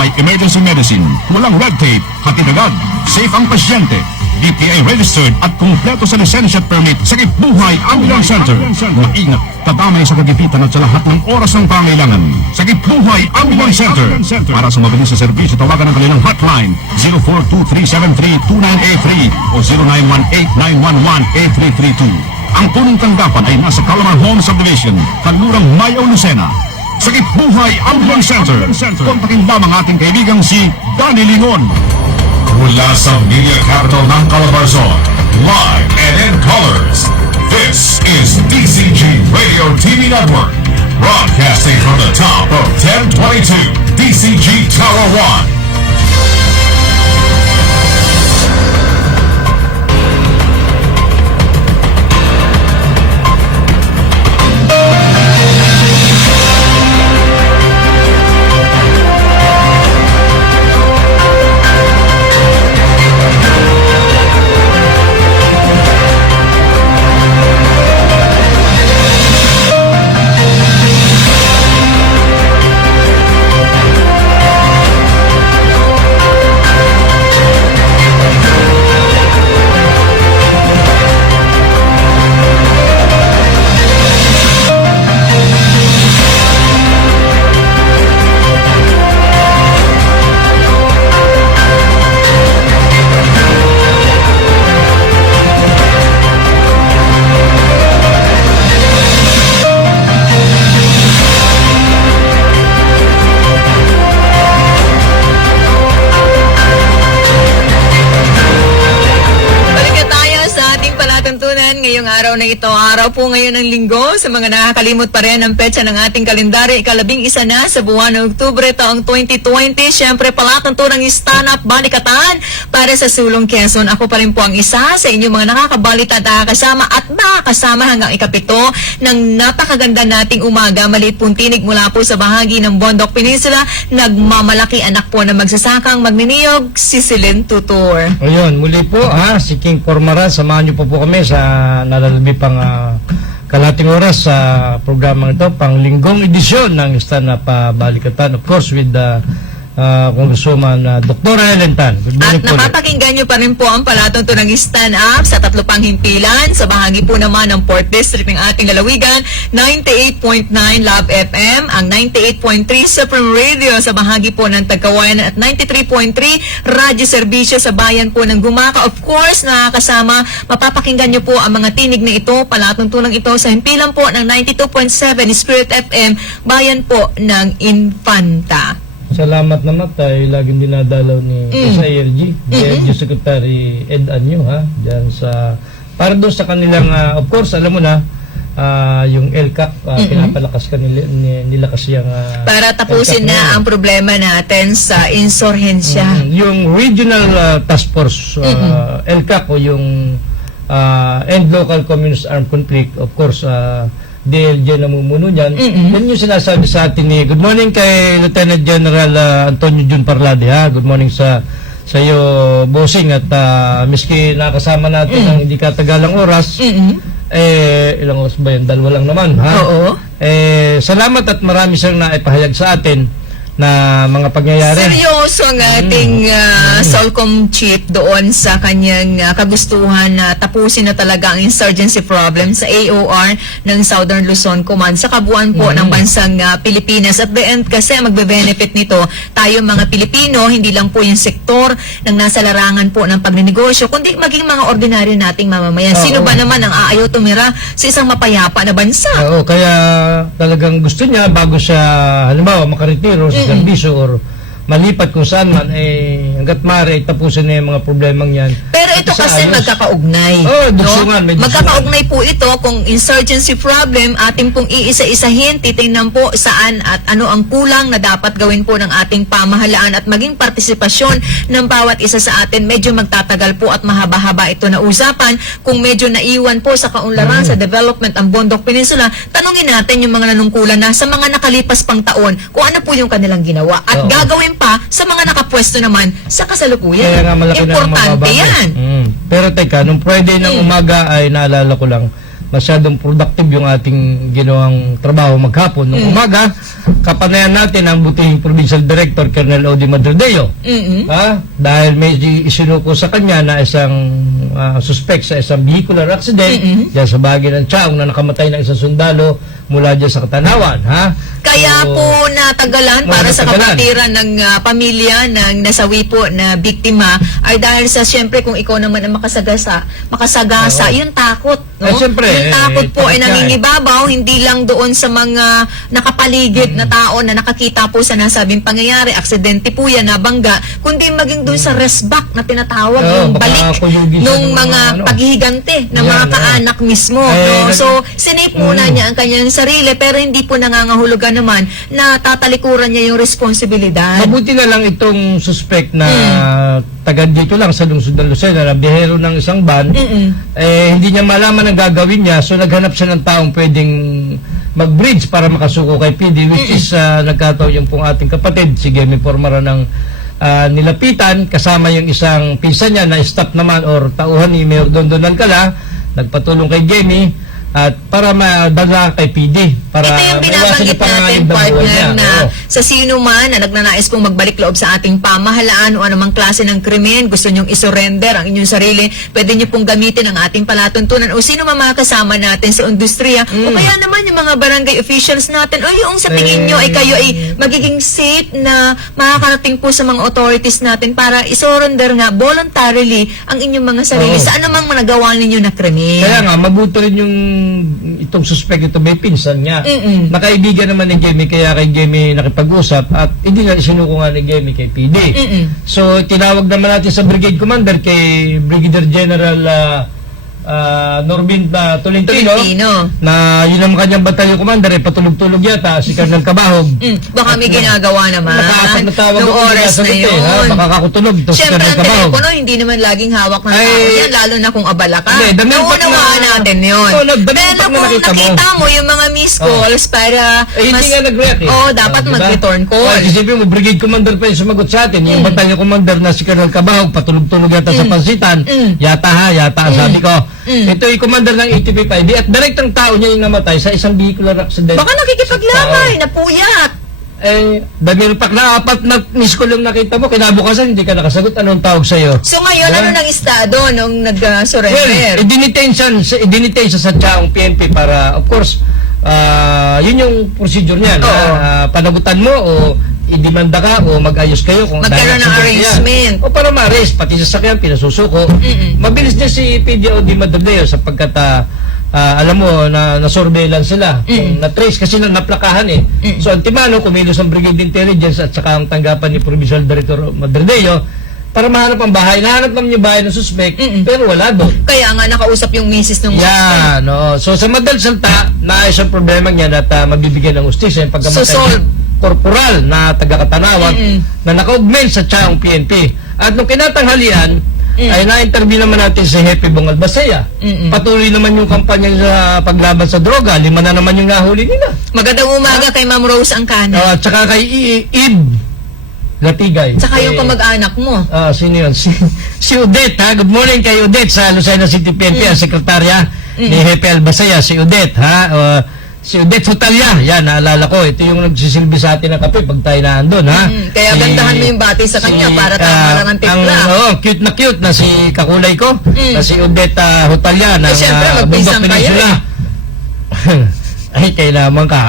May emergency medicine, walang red tape, hatid agad, safe ang pasyente. DTI registered at kumpleto sa lisensya at permit sa Buhay Ambulance Center. Maingat, tatamay sa kagipitan at sa lahat ng oras ng pangailangan. Sa Buhay Ambulance Center. Para sa mabilis na serbisyo, tawagan ang kanilang hotline 0423732983 o 0918-911-8332. Ang punong tanggapan ay nasa Calamar Home Subdivision, Kanlurang Mayaw, Lucena. Sa Buhay Ambulance Center. Kontakin lamang ating kaibigang si Danny Lingon. Mula sa media capital ng Calabarzon, live and in colors, this is DCG Radio TV Network, broadcasting from the top of 1022 DCG Tower 1. Ngayong araw na ito, araw po ngayon ng linggo. Sa mga nakakalimot pa rin ang petsa ng ating kalendaryo, ika-11 na sa buwan ng Oktubre taong 2020. Siyempre, palatuntunang stand-up balikatan para sa Sulong Quezon. Ako pa rin po ang isa sa inyong mga nakakabalita at nakakasama at makakasama hanggang ikapito ng napakaganda nating umaga. Maliit pong tinig mula po sa bahagi ng Bondok Peninsula. Nagmamalaki anak po na magsasakang magniniyog, si Celine Tutor. Ayun, muli po si King Pormaran, samahan niyo po kami sa nalalbi pang kalating oras sa programang ito, pang linggong edisyon ng stand-up balikatan, of course with Congresswoman Dr. Helen Tan. Good morning At po. napapakinggan nyo pa rin po ang palatuntunang stand-up sa tatlo pang himpilan. Sa bahagi po naman ng 4th District ng ating lalawigan, 98.9 Love FM, ang 98.3 Supreme Radio sa bahagi po ng Tagkawayan at 93.3 Radyo Serbisyo sa bayan po ng Gumaka. Of course, nakakasama, mapapakinggan nyo po ang mga tinig na ito, palatuntunang ito sa himpilan po ng 92.7 Spirit FM, bayan po ng Infanta. Salamat naman tayo laging dinadalaw ni sa ALG, ALG Secretary Ed Anyo diyan sa para doon sa kanilang of course alam mo na yung LCAP pinapalakas nila kasi yung para tapusin LCAP na ang problema natin sa insurhensya. Yung Regional Task Force LCAP o yung End Local Communist Armed Conflict, of course DLJ namumuno niyan. Yan yung sinasabi sa atin ni good morning kay Lieutenant General Antonio Jun Parlade good morning sa iyo bossing at miski nakasama natin ng hindi katagalang oras ilang oras ba yan? Dalawa lang naman Oo. Salamat at marami siyang naipahayag sa atin na mga pangyayari. Seryoso ang ating Solcom chief doon sa kanyang kagustuhan na tapusin na talaga ang insurgency problem sa AOR ng Southern Luzon Command sa kabuuan po ng bansang Pilipinas. At the end kasi magbe-benefit nito tayo mga Pilipino, hindi lang po yung sektor ng nasa larangan po ng pagnenegosyo, kundi maging mga ordinaryo nating mamamayan. Sino ba naman ang aayaw tumira sa isang mapayapa na bansa? Oo, kaya talagang gusto niya bago siya halimbawa makaretiro sa serbisyo or malipat kung saan man hanggat maaari tapusin na yung mga problemang yan. Pero ito kasi magkakaugnay. Dugsungan, may dugsungan. Magkakaugnay po ito kung insurgency problem, ating pong iisa-isahin, titingnan po saan at ano ang kulang na dapat gawin po ng ating pamahalaan at maging partisipasyon ng bawat isa sa atin. Medyo magtatagal po at mahaba-haba ito na usapan. Kung medyo naiwan po sa kaunlaran sa development ang Bondok Peninsula, tanungin natin yung mga nanungkulan na sa mga nakalipas pang taon kung ano po yung kanilang ginawa. At gagawin pa sa mga nakapwesto naman sa kasalukuyan. Kaya nga malaki importante na yan. Pero teka, nung Friday ng umaga ay naalala ko lang, masyadong productive yung ating ginawang trabaho maghapon. Nung umaga, kapanayan natin ang butihing Provincial Director, Colonel Odi Madrodeo. Dahil may isinuko sa kanya na isang suspect sa isang vehicular accident dyan sa bahagi ng Chaong na nakamatay ng isang sundalo mula dyan sa Katanawan. Kaya po na natagalan Mga para sa natagalan. kapatiran ng pamilya ng nasawi po na biktima ay dahil sa siyempre kung ikaw naman ang makasagasa, Oo. yung takot. No? Ay, siyempre, yung takot po takot ay ka, nangingibabaw, hindi lang doon sa mga nakapaligid na tao na nakakita po sa nasabing pangyayari, aksidente po yan, nabangga, kundi maging doon sa resback na tinatawag, Oo, yung baka balik kuyugin siya nung ng mga ano. paghihigante ng Yan, mga oo. kaanak mismo. Eh, No? So, sinip muna niya ang kanyang sarili pero hindi po nangangahulugan naman na tatalikuran niya yung responsibilidad. Mabuti na lang itong suspect na taga dito lang sa lungsod ng Lucena, na bihero ng isang van, hindi niya malaman ang gagawin niya, so naghanap siya ng taong pwedeng mag-bridge para makasuko kay PD, which is nagkataon yung pong ating kapatid, si Gemi Formara ng nilapitan, kasama yung isang pinsan niya na staff naman or tauhan ni Mayor Dondon Alcala, nagpatulong kay Gemi, at para madala kay PD. Para Ito yung binabanggit natin, partner, na sa sino man na nagnanais pong magbalik loob sa ating pamahalaan o anumang klase ng krimen, gusto nyong isurrender ang inyong sarili, pwede nyo pong gamitin ang ating palatuntunan o sino man mga kasama natin sa industriya o kaya naman yung mga barangay officials natin o yung sa tingin nyo ay kayo ay magiging safe na makakarating po sa mga authorities natin para isurrender nga voluntarily ang inyong mga sarili Oo. sa anumang nagawa ninyo na krimen. Kaya nga, mabuti rin yung itong suspect ito, may pinsan niya. Nakaibigan naman ni Gemi, kaya kay Gemi nakipag-usap at hindi nga isinuko nga ni Gemi kay PD. So, tinawag naman natin sa Brigade Commander kay Brigadier General Norbin Tolentino, na yun ang kanyang batalyon commander, patulog-tulog yata, si Colonel Cabahog. Baka may ginagawa naman Nakakatawag nung ako, oras na sinasagot yun. Baka kakutulog. Ito si Siyempre, Colonel ang Cabahog. telepono, hindi naman laging hawak ng Ay, tao yan, lalo na kung abala ka. Hindi, dami yung Naunawaan pag- natin yun. Oo, dami yung Pero pag kung nakita mo. nakita mo yung mga missed calls para Hindi nga nag-react eh. Oo, dapat Diba? mag-return call. Isipin mo, Brigade Commander pa yung sumagot sa atin. Yung batalyon commander na si Colonel Cabahog, patulog-tulog yata sa pansitan. Yata, sabi ko. Ito yung commander ng ATP5. At direktang tao niya yung namatay sa isang vehicular accident. Baka nakikipaglamay, napuyat. Dahil pak na apat na miss call yung nakita mo, kinabukasan hindi ka nakasagot. Anong tawag sa'yo? So ngayon, Diba? ano nang estado nung Well, nag-surrender? idinitain siya sa Chaong PNP para, of course, yun yung procedure niya. Panagutan mo o idemanda ka o mag-ayos kayo kung Magkaroon ng dahil arrangement. o para ma-arrest, pati sa sakyan, pinasusuko. Mabilis niya si PDO Di Madrideo sapagkat alam mo na na-surveillance sila. Kung na-trace kasi naplakahan eh. So Antimano, kumilos ang Brigade Intelligence at saka ang tanggapan ni Provincial Director Madrideo para mahanap ang bahay. Nahanap naman yung bahay ng suspect, pero wala doon. Kaya nga nakausap yung misis ng Yan, no. So sa madaling salita, naayos ang problema niya at mabibigyan ng ustisya yung pagkamatay So, solve. ng korporal na taga-Katanawag na naka-augment sa Chaong PNP. At nung kinatanghalian, ay na-interview naman natin si Hepe Bong Albasaya. Patuloy naman yung kampanya sa paglaban sa droga. 5 na naman yung nahuli nila. Magandang umaga kay Ma'am Rose Angkana. At saka kay Ib Latigay. Tsaka yung kamag-anak mo. Sino yun? Si Odette, ha? Good morning kay Odette sa Lucena City PNP, ang sekretarya ni Hepe Albasaya, si Odette, ha? Si Odette Hotalya, yan, naalala ko, ito yung nagsisilbi sa atin ng kape pag tayo naandun, ha? Kaya gandahan mo yung bati sa kanya para tama lang ang timpla. Cute na si kakulay ko, na si Odette Hotalya ng Siyempre, Bundok magpisang kayo, Peninsula. Ay, kailangan ka.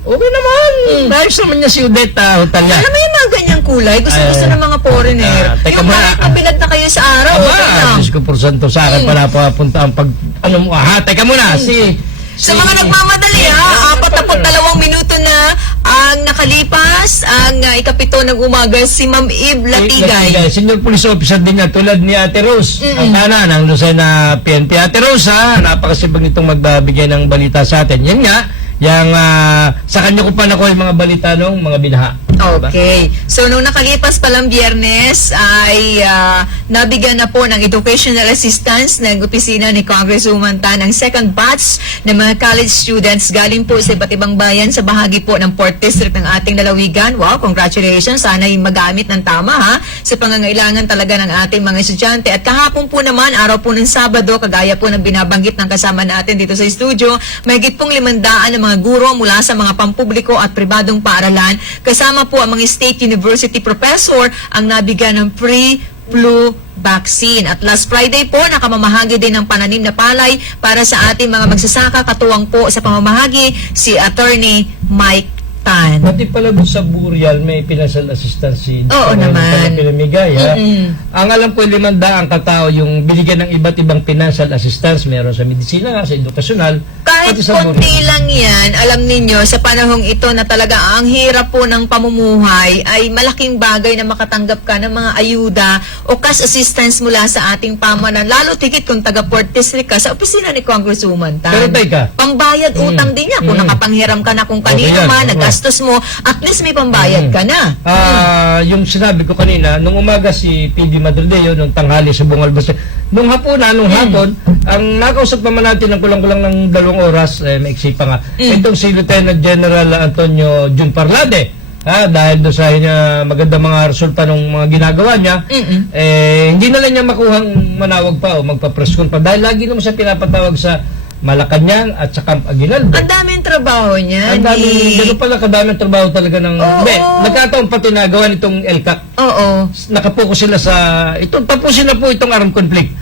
Okay naman. Ayos naman niya si Odette Hotalya. Alam mo yung mga ganyang kulay, gusto ng mga foreigner. teka Yung muna. kahit kabilad na kayo sa araw, okay lang. Diyos ko, porsanto sa akin pala papunta ang pag... Teka muna, Sa mga nagmamadali ha, 42 minuto na ang nakalipas, ang ikapito ng umaga, si Ma'am Ib Latigay. Senior Police Officer din niya, tulad ni Ate Rose, ang tana ng Lucena PNP. Ate Rose, napakasibag nitong magbabigay ng balita sa atin. Yan nga, yung sa kanya ko pa nakuha yung mga balita nung mga binaha. Okay. So, nung nakalipas palang Biyernes ay nabigyan na po ng educational assistance ng opisina ni Congresswoman Tan ng second batch ng mga college students galing po sa iba't ibang bayan sa bahagi po ng 4th District ng ating lalawigan. Wow, congratulations. Sana yung magamit ng tama sa pangangailangan talaga ng ating mga estudyante. At kahapon po naman, araw po ng Sabado, kagaya po ng binabanggit ng kasama natin dito sa studio, may higit pong 500 ng mga guro mula sa mga pampubliko at pribadong paaralan. Kasama po ang mga State University professor ang nabigyan ng free flu vaccine. At last Friday po, nakamamahagi din ng pananim na palay para sa ating mga magsasaka. Katuwang po sa pamamahagi si Attorney Mike Tan. Pati pala doon sa burial, may financial assistance si Oo naman. Pinamigay, ha? Mm-mm. Ang alam ko, 500 katao yung binigyan ng iba't ibang financial assistance. Meron sa medisina, sa edukasyonal, Kahit pati sa konti lang yan, alam ninyo, sa panahong ito na talaga ang hirap po ng pamumuhay, ay malaking bagay na makatanggap ka ng mga ayuda o cash assistance mula sa ating pamanan. Lalo tigit kung taga Port District ka, sa opisina ni Congresswoman Tan. Pero teka. Pambayad utang din niya. Kung nakapanghiram ka na kung Okay kanino yan, man, okay. nagastos mo, at least may pambayad ka na. Yung sinabi ko kanina, nung umaga si PD Madrideo, nung tanghali sa Bungalbas, nung hapunan, nung hapon, ang nakausap naman natin ng kulang-kulang ng 2 oras, maiksi pa nga, itong si Lieutenant General Antonio Jun Parlade, dahil doon sa magandang mga resulta ng mga ginagawa niya, hindi na lang niya makuhang manawag pa o magpa-press con pa, dahil lagi naman siya pinapatawag sa Malacanang at sa Camp Aguinaldo. Ang daming trabaho niya. Ang daming, gano'n pala kadaming trabaho talaga ng... Hindi, nagkataon pati nagawa nitong LCAC. Oo. Nakapokus sila sa... Tapusin na po itong armed conflict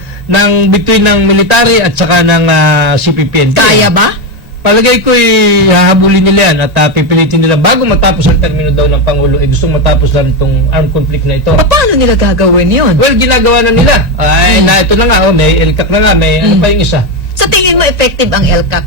between ng military at saka ng CPP. Kaya ba? Palagay ko hahabulin nila yan at pipilitin nila bago matapos ang termino daw ng Pangulo, gustong matapos na itong armed conflict na ito. Paano nila gagawin yun? Well, ginagawa na nila. Na ito na nga, may LCAC na nga, may ano pa yung isa. Sa tingin mo, effective ang LCAC?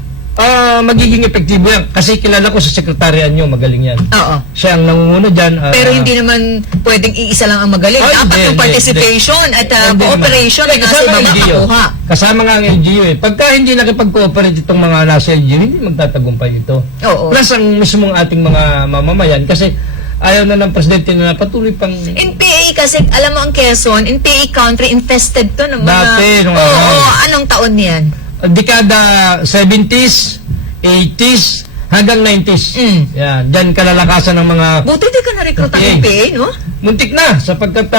Magiging epektibo yan. Kasi kilala ko sa sekretaryan nyo, magaling yan. Oo. Siya ang nangunguna dyan. Pero hindi naman pwedeng iisa lang ang magaling. Oh, Dapat hindi, yung hindi, participation at Hindi cooperation naman. ay nasa Kasama ibang ang LGU. makakuha. Kasama nga ang LGU eh. Pagka hindi nakipag-cooperate itong mga nasa LGU, hindi magtatagumpay ito. Oo. Plus ang mismong ating mga mamamayan kasi ayaw na ng presidente na patuloy pang... In PA kasi, alam mo ang Quezon, in PA country, infested to ng mga... Dati, nung Oo, ano. anong taon niyan? Dekada 70s, 80s, hanggang 90s. Yan, dyan kalalakasan ng mga... Buti di ka na-recruit ang PA. PA, no? Muntik na, sapagkat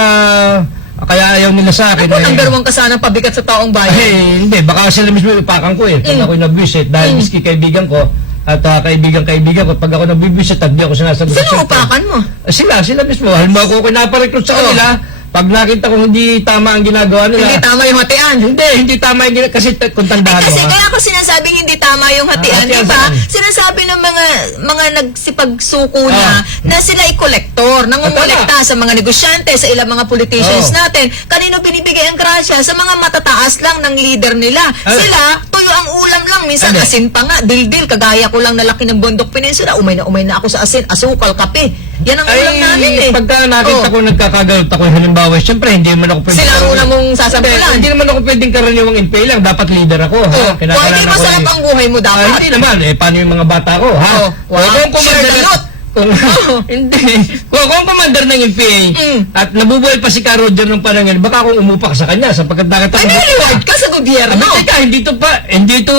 kaya ayaw nila sa akin. Ano ang garwang ka sana pabigat sa taong bayan? Hindi, baka sila mismo ipakan ko eh. Pag ako'y nag-visit, dahil miski kaibigan ko, at kaibigan ko, pag ako nag-visit at di ako sinasagot. Sino upakan mo? Sila mismo. Halimbawa ko naparecruit sa kanila, pag nakita ko hindi tama ang ginagawa nila. Hindi tama yung hatian. Hindi tama yung ginagawa. Kasi kung tandaan Kasi mo, kaya ako sinasabing hindi tama yung hatian, di hatian ba? saan? Sinasabi ng mga nagsipagsuko na sila ay kolektor, nangungulekta sa mga negosyante, sa ilang mga politicians natin. Kanino binibigay ang grasya? Sa mga matataas lang ng leader nila. Sila, tuyo ang ulam lang. Minsan asin pa nga, dildil. Kagaya ko lang na laki ng Bundok Peninsula. Umay na ako sa asin, asukal, kape. Yan ang ulam namin eh. Pagka nakita ko nagkakagalot ako, halimbawa, siyempre hindi man ako pwedeng... Sila ang una mong sasabulan. Hindi naman ako pwedeng karaniwang NPA lang. Dapat leader ako. Kung hindi masarap ang buhay mo dapat. Hindi naman. Paano yung mga bata ko? Ha? Kung commander kung commander ng NPA at nabubuhay pa si Ka Roger nung panahon yan, baka akong umupa ka sa kanya sapagkat nakita ko... Ay, niliwag ka sa gobyerno. Hindi to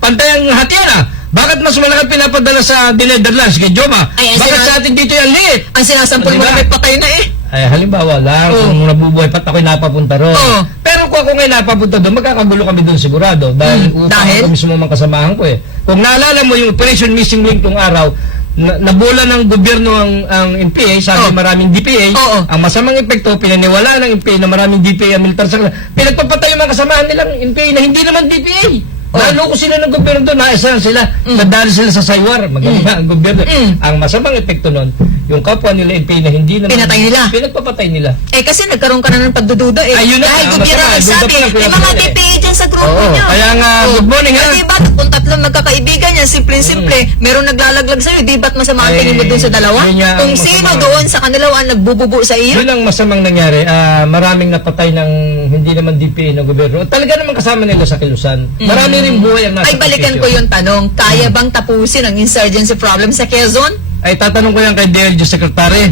pantay ang hatian Bakit mas malaki pinapadala sa Netherlands kay Joma? Bakit sa atin dito yan liit? Ang sinasampol mo na may patay na eh. Ay, halimbawa lang, kung nabubuhay pat ako'y napapunta ron. Pero kung ako ngayon napapunta doon, magkakagulo kami doon sigurado. Dahil upang ako mismo mga kasamahan ko eh. Kung naalala mo yung Operation Missing Link tong araw, nabula ng gobyerno ang NPA, sabi maraming DPA, ang masamang epekto, pinaniwala ng NPA na maraming DPA ang militar sa pinagpapatay yung mga kasamahan nilang NPA na hindi naman DPA. Naloko sila ng gobyerno doon, naisahan sila, nadali sila sa saywar, magaling ang gobyerno. Ang masamang epekto nun, yung kapwa nila NPA na hindi naman... Pinatay nila. Pinagpapatay nila. Eh kasi nagkaroon ka na ng pagdududa eh. Ayun na, dahil gobyerno nagsabi, may mga DPA dyan sa grupo niyo. Kaya nga, good morning ha. Di ba't kung tatlong magkakaibigan yan, simple-simple, meron naglalaglag sa'yo, di ba't masama ang tingin mo dun sa dalawa? Kung sino doon sa kanila ang nagbububo sa iyo? Yun ang masamang nangyari. Maraming napatay ng hindi naman DPA ng gobyerno. Talaga naman kasama nila sa kilusan. Marami rin buhay ang nasa Ay, balikan ko yung tanong, kaya bang tapusin ang insurgency problem sa Quezon? Ay, tatanong ko yan kay DLG Secretary.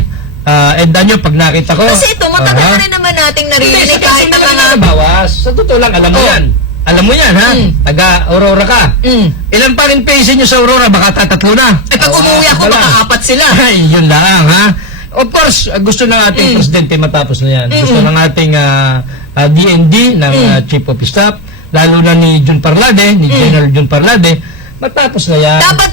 Danyo, pag nakita ko... Kasi ito, matagal na rin naman nating narinig kahit na mga... Bawas. Sa totoo lang, alam mo yan. Alam mo yan, ha? Taga-Aurora ka. Ilan pa rin peso nyo sa Aurora? Baka tatatlo na. Eh, pag umuwi ako, baka apat sila. Ay, yun lang, ha? Of course, gusto ng ating presidente matapos na yan. Gusto ng ating DND, ng Chief of Staff, lalo na ni Jun Parlade, ni General Jun Parlade, matapos na yan. Dapat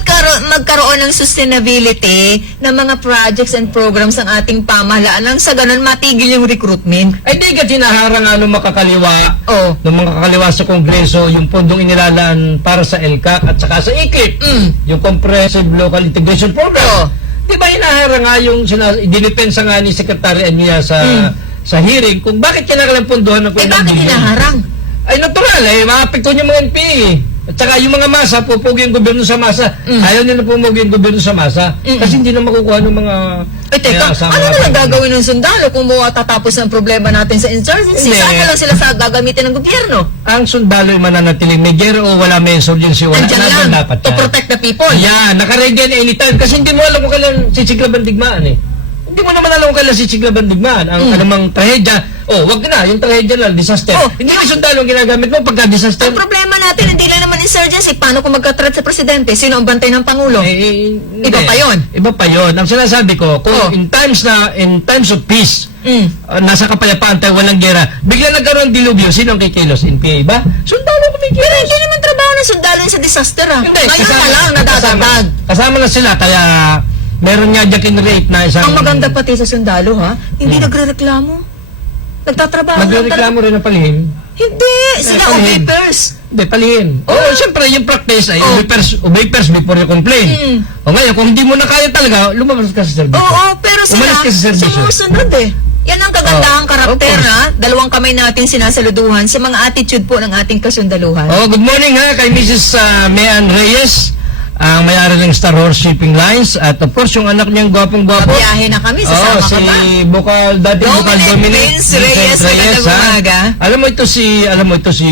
magkaroon ng sustainability ng mga projects and programs ng ating pamahalaan nang sa ganun matigil yung recruitment. Ay, di ka tinaharang ng makakaliwa, ng mga kakaliwa sa Kongreso, yung pondong inilalaan para sa LCAC at saka sa ICLIP, yung Comprehensive Local Integration Program. Di ba hinahara nga yung dinipensa nga ni Secretary Anya sa hearing kung bakit kinakailangan punduhan ng Eh, kung ilang bakit bilyon? hinaharang? Ay, natural maapektuhan yung mga NPA. At saka yung mga masa, pupugi yung gobyerno sa masa. Ayaw nila pumugi yung gobyerno sa masa. Kasi hindi na makukuha ng mga... Eh, teka, kasama ano natin. naman gagawin ng sundalo kung tatapos ng problema natin sa insurgency? Hindi. Saan na lang sila sa gagamitin ng gobyerno? Ang sundalo ay mananatiling may gera o wala may insurgency. Wala Nandiyan naman lang, dapat to yan. protect the people. Yan, nakaready yan anytime. Kasi hindi mo alam kung kailan sisiglaban digmaan eh. Hindi mo naman alam kung kailan sisiglaban digmaan. Ang anumang trahedya, wag na, yung trahedya lang, disaster. Hindi mo sundalo ang ginagamit mo pagka-disaster. Ang problema natin, hindi lang naman insurgency. Paano kung magka-threat sa presidente? Sino ang bantay ng Pangulo? Iba pa yun. Iba pa yun. Ang sinasabi ko, kung in times of peace, nasa kapayapaan tayo, walang gera, bigla nagkaroon ng dilubyo, sino ang kikilos? NPA ba? Sundalo kumikilos. Pero hindi naman trabaho ng sundalo sa disaster Hindi, Ngayon na lang, nadadagdag. Kasama na sila, kaya meron nga dyan kinrate na isang... Ang maganda pati sa sundalo, hindi nagre-reklamo. Nagtatrabaho. Nagreklamo rin ng palihim. Hindi, sila palihim. obeyers. Hindi, palihim. Siyempre, yung practice ay obey first before you complain. O ngayon, kung hindi mo na kaya talaga, lumabas ka sa servisyo. Oo, pero sila, Umalis ka sa servisyo. sumusunod Yan ang kagandahang karakter, of course. ha? Dalawang kamay natin sinasaluduhan sa mga attitude po ng ating kasundaluhan. Good morning ha, kay Mrs. Mayan Reyes, ang may-ari ng Star Horse Shipping Lines, at of course, yung anak niyang gwapong-gwapo. Biyahe na kami, sasama si ka ba? Bukal, dati Bukal Dominic Vince Reyes, magandang ha? umaga. Alam mo ito si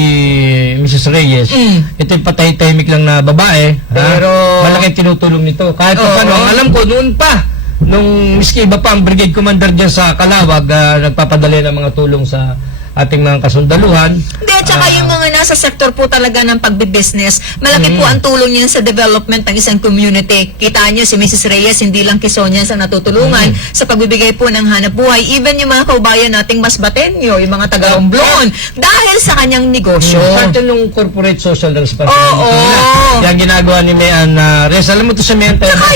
Mrs. Reyes. Ito yung patahimik lang na babae, Pero malaking tinutulong nito. Kahit pa paano, alam ko noon pa, nung miski iba pa ang brigade commander dyan sa Kalawag, nagpapadali ng mga tulong sa ating mga kasundaluhan. Hindi, at saka yung mga nasa sektor po talaga ng pagbibusiness, malaki po ang tulong niyan sa development ng isang community. Kita niyo si Mrs. Reyes, hindi lang Quezonian sa natutulungan sa pagbibigay po ng hanap buhay. Even yung mga kaubayan nating Masbateño, yung mga taga-Romblon, dahil sa kanyang negosyo. Part yun ng corporate social responsibility Oo. nila. Yan ginagawa ni Mayan Reyes. Alam mo ito sa Mayan Saka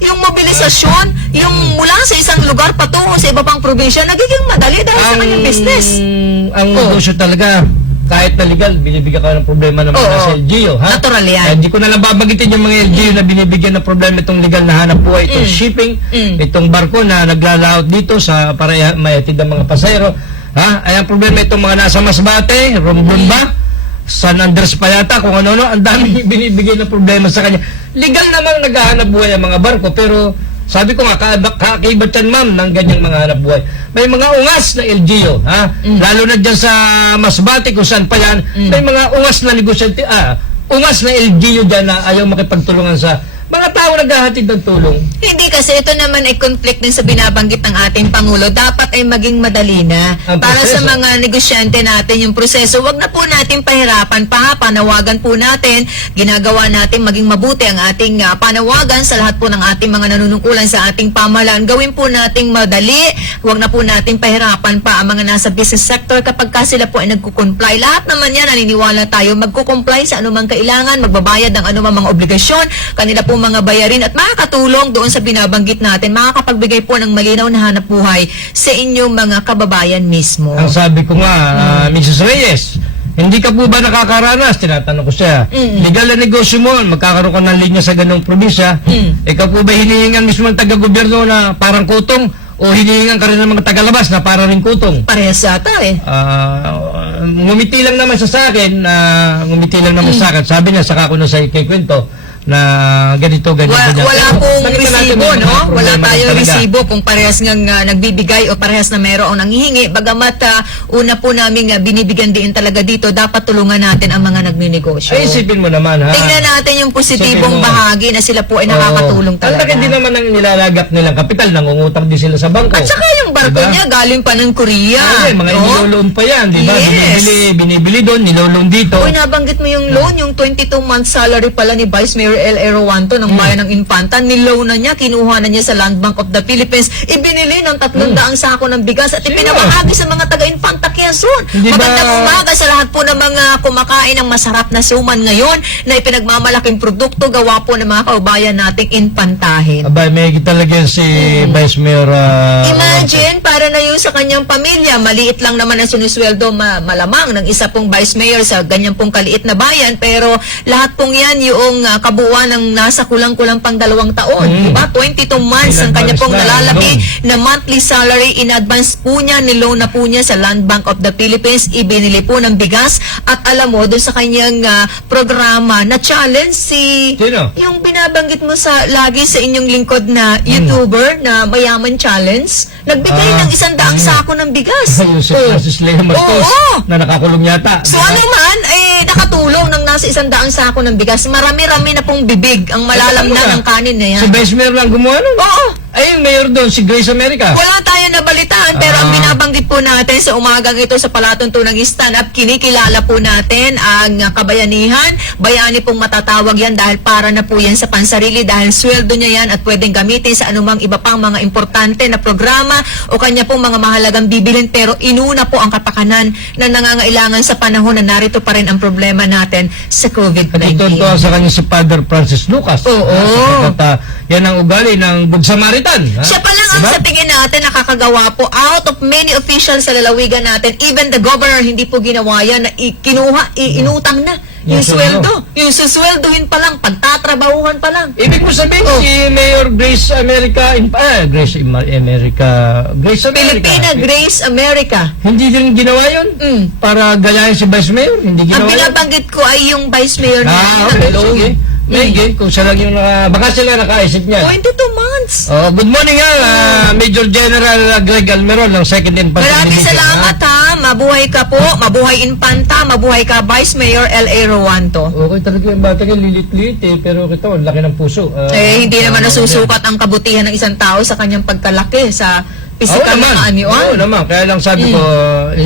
yung mobilisasyon, yung mula sa isang lugar patungo sa iba pang probinsya, nagiging madali dahil sa kanyang business. Ang negosyo talaga, kahit na legal, binibigyan ka ng problema ng mga nasa LGU, ha? Natural yan. Hindi ko na lang babagitin yung mga LGU na binibigyan ng problema itong legal na hanap buhay, itong shipping, itong barko na naglalaot dito para mayatid ang mga pasayro, ha? Ay ang problema itong mga nasa Masbate, Romblon ba? San Andres pa yata, kung ano-ano, ang dami binibigay ng problema sa kanya. Legal namang naghahanap buhay ang mga barko, pero sabi ko nga, kakibatan ma'am ng ganyang mga hanap buhay. May mga ungas na LGU, ha? Lalo na dyan sa Masbate, kung saan pa yan, may mga ungas na negosyante, ungas na LGU dyan na ayaw makipagtulungan sa mga tao naghahatid ng tulong. Hindi kasi ito naman ay conflict din sa binabanggit ng ating Pangulo. Dapat ay maging madali na. Ang Para proseso. sa mga negosyante natin yung proseso, wag na po natin pahirapan pa. Panawagan po natin, ginagawa natin maging mabuti ang ating panawagan sa lahat po ng ating mga nanunungkulan sa ating pamahalaan. Gawin po nating madali, wag na po natin pahirapan pa ang mga nasa business sector kapag ka sila po ay nagkukomply. Lahat naman yan, naniniwala tayo, magkukomply sa anumang kailangan, magbabayad ng anumang mga obligasyon, kanila po mga bayarin at makakatulong doon sa binabanggit natin, makakapagbigay po ng malinaw na hanap buhay sa inyong mga kababayan mismo. Ang sabi ko nga, Mrs. Reyes, hindi ka po ba nakakaranas? Tinatanong ko siya. Legal na negosyo mo, magkakaroon ka ng linya sa ganong probinsya. Ikaw po ba hinihingan mismo ng taga-gobyerno na parang kutong? O hinihingan ka rin ng mga tagalabas na para rin kutong? Parehas ata Ngumiti lang naman sa akin, sabi niya, saka ko na sa ikikwento, na ganito. Wala pong Nakita natin resibo, yung no? mga Wala problema tayong talaga. resibo kung parehas ng nagbibigay o parehas na mayroong nanghihingi. Bagamat una po namin binibigyan din talaga dito, dapat tulungan natin ang mga nagninegosyo. Ay, isipin mo naman, ha? Tingnan natin yung positibong Isipin mo. bahagi na sila po ay nakakatulong Ang talaga. laki din naman ang nilalagak nilang kapital, nangungutang din sila sa bangko. At saka yung barko Diba? niya galing pa ng Korea. Ay, mga no? niloloan pa yan, di ba? Yes. Binibili doon, niloloan dito. Uy, nabanggit mo yung loan, yung 22 months salary pala ni Vice Mayor L. Erowanto ng bayan ng Infanta. Niloan na niya, kinuha na niya sa Land Bank of the Philippines. Ibinili ng 300 sako ng bigas at ipinamahagi sa mga taga-Infanta Quezon. Hindi ba- Magandang umaga sa lahat po ng mga kumakain ng masarap na suman ngayon na ipinagmamalaking produkto gawa po ng mga kaubayan nating Infantahin. Abay, may talaga si Vice Mayor. Imagine, para na yun sa kanyang pamilya, maliit lang naman ang sinusweldo malamang ng isa pong vice mayor sa ganyan pong kaliit na bayan, pero lahat pong yan yung kabuuan kabuuan ng nasa kulang-kulang pang 2 taon. Diba? 22 months ang kanya pong nalalaki na monthly salary. In advance po niya, niloan na po niya sa Land Bank of the Philippines. Ibinili po ng bigas. At alam mo, doon sa kanyang programa na challenge Sino? yung binabanggit mo lagi sa inyong lingkod na YouTuber na Mayaman Challenge, nagbigay ng 100 sako ng bigas. Yung si Francis Leo Marcos Oo. na nakakulong yata. So ano man, nakatulong ng nasa 100 sako ng bigas. Marami-rami na pong bibig ang malalamnan ng kanin na yan. Si Vice Mayor lang gumawa nun? Oo. Ay, yung mayor doon, si Grace America. Wala tayo nabalitaan, pero ang binabanggit po natin sa umagang ito sa palatuntunang stand-up, kinikilala po natin ang kabayanihan. Bayani pong matatawag yan dahil para na po yan sa pansarili, dahil sweldo niya yan at pwedeng gamitin sa anumang iba pang mga importante na programa o kanya pong mga mahalagang bibilin, pero inuna po ang kapakanan na nangangailangan sa panahon na narito pa rin ang problema natin sa At COVID-19. ito sa kanya si Father Francis Lucas. Oo. Yan ang ugali ng Good Samaritan. Ha? Siya pa lang ang Diba? sa tingin natin nakakagawa po out of many officials sa lalawigan natin. Even the governor hindi po ginawa yan na inutang na yung sweldo. Yung susweldohin pa lang, pagtatrabahuhan pa lang. Ibig mo sabihin si Mayor Grace America, Grace America. Pilipina Grace America. Hindi din ginawa yun? Para gayahin si Vice Mayor? Hindi Ang ginawa yun? binabanggit ko ay yung vice mayor na Okay, sige. Sige, kung siya lang yung baka sila nakaisip niya. 22 months. Good morning Major General Greg Almeron ng 2nd Infantry Maraming Division, salamat ha. Mabuhay ka po. Mabuhay Infanta. Mabuhay ka Vice Mayor L.A. Rowanto. Okay talaga yung bata niya, lilit-lilit pero kita, ang laki ng puso. Hindi naman nasusukat ang kabutihan ng isang tao sa kanyang pagkalaki sa physical na kaanyuan. Oo naman. Kaya lang sabi ko,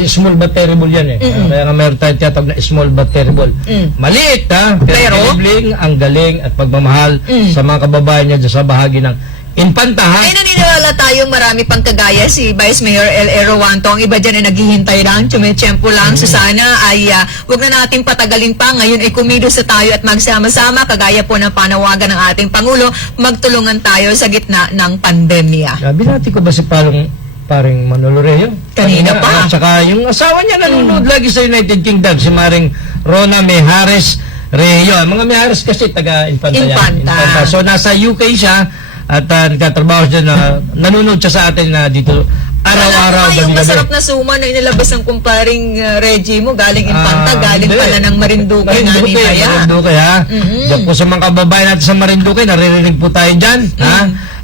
small but terrible yan kaya nga meron tayong tiyatag na small but terrible. Maliit pero terrible ang galing at pagmamahal sa mga kababayan niya dyan sa bahagi ng Infanta Ay, naniniwala tayong marami pang kagaya si Vice Mayor L.A. Rowanto. Ang iba dyan ay naghihintay lang, tumitsyempo lang. So sana ay huwag na natin patagalin pa. Ngayon ay kumilos na tayo at magsama-sama. Kagaya po ng panawagan ng ating Pangulo, magtulungan tayo sa gitna ng pandemya. Binati ko ba si paring Manolo Reo? Kanina pa. At saka yung asawa niya nanonood lagi sa United Kingdom, si Maring Rona Mejares Reo. Mga Mejares kasi taga-Infanta yan. Infanta. So nasa UK siya at nagkatrabaho siya na nanonood siya sa atin na dito araw-araw. Yung masarap na suma na inilabas ng kumparing Reggie mo, galing Infanta, galing pala ng Marinduque nga ni Kaya. Marinduque ha. Diyan po sa mga kababayan natin sa Marinduque, naririnig po tayo dyan. Ha?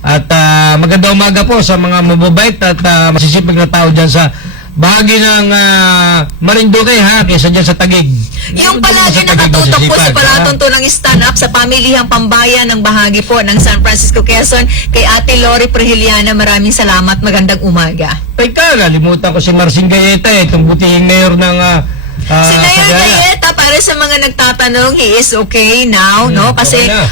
At magandang umaga po sa mga mababait at masisipag na tao dyan sa bahagi ng Marinduque ha, kaysa dyan sa Taguig. Yung palagi nakatutok po sa palatuntunang stand-up sa pamilihang pambayan ng bahagi po ng San Francisco, Quezon, kay Ate Lori Prehiliana, maraming salamat, magandang umaga. Teka, nalimutan ko si Marcin Gayeta itong butihing mayor ng Si Mayor Sagaya. Gayeta, para sa mga nagtatanong, he is okay now, no? Kasi okay na.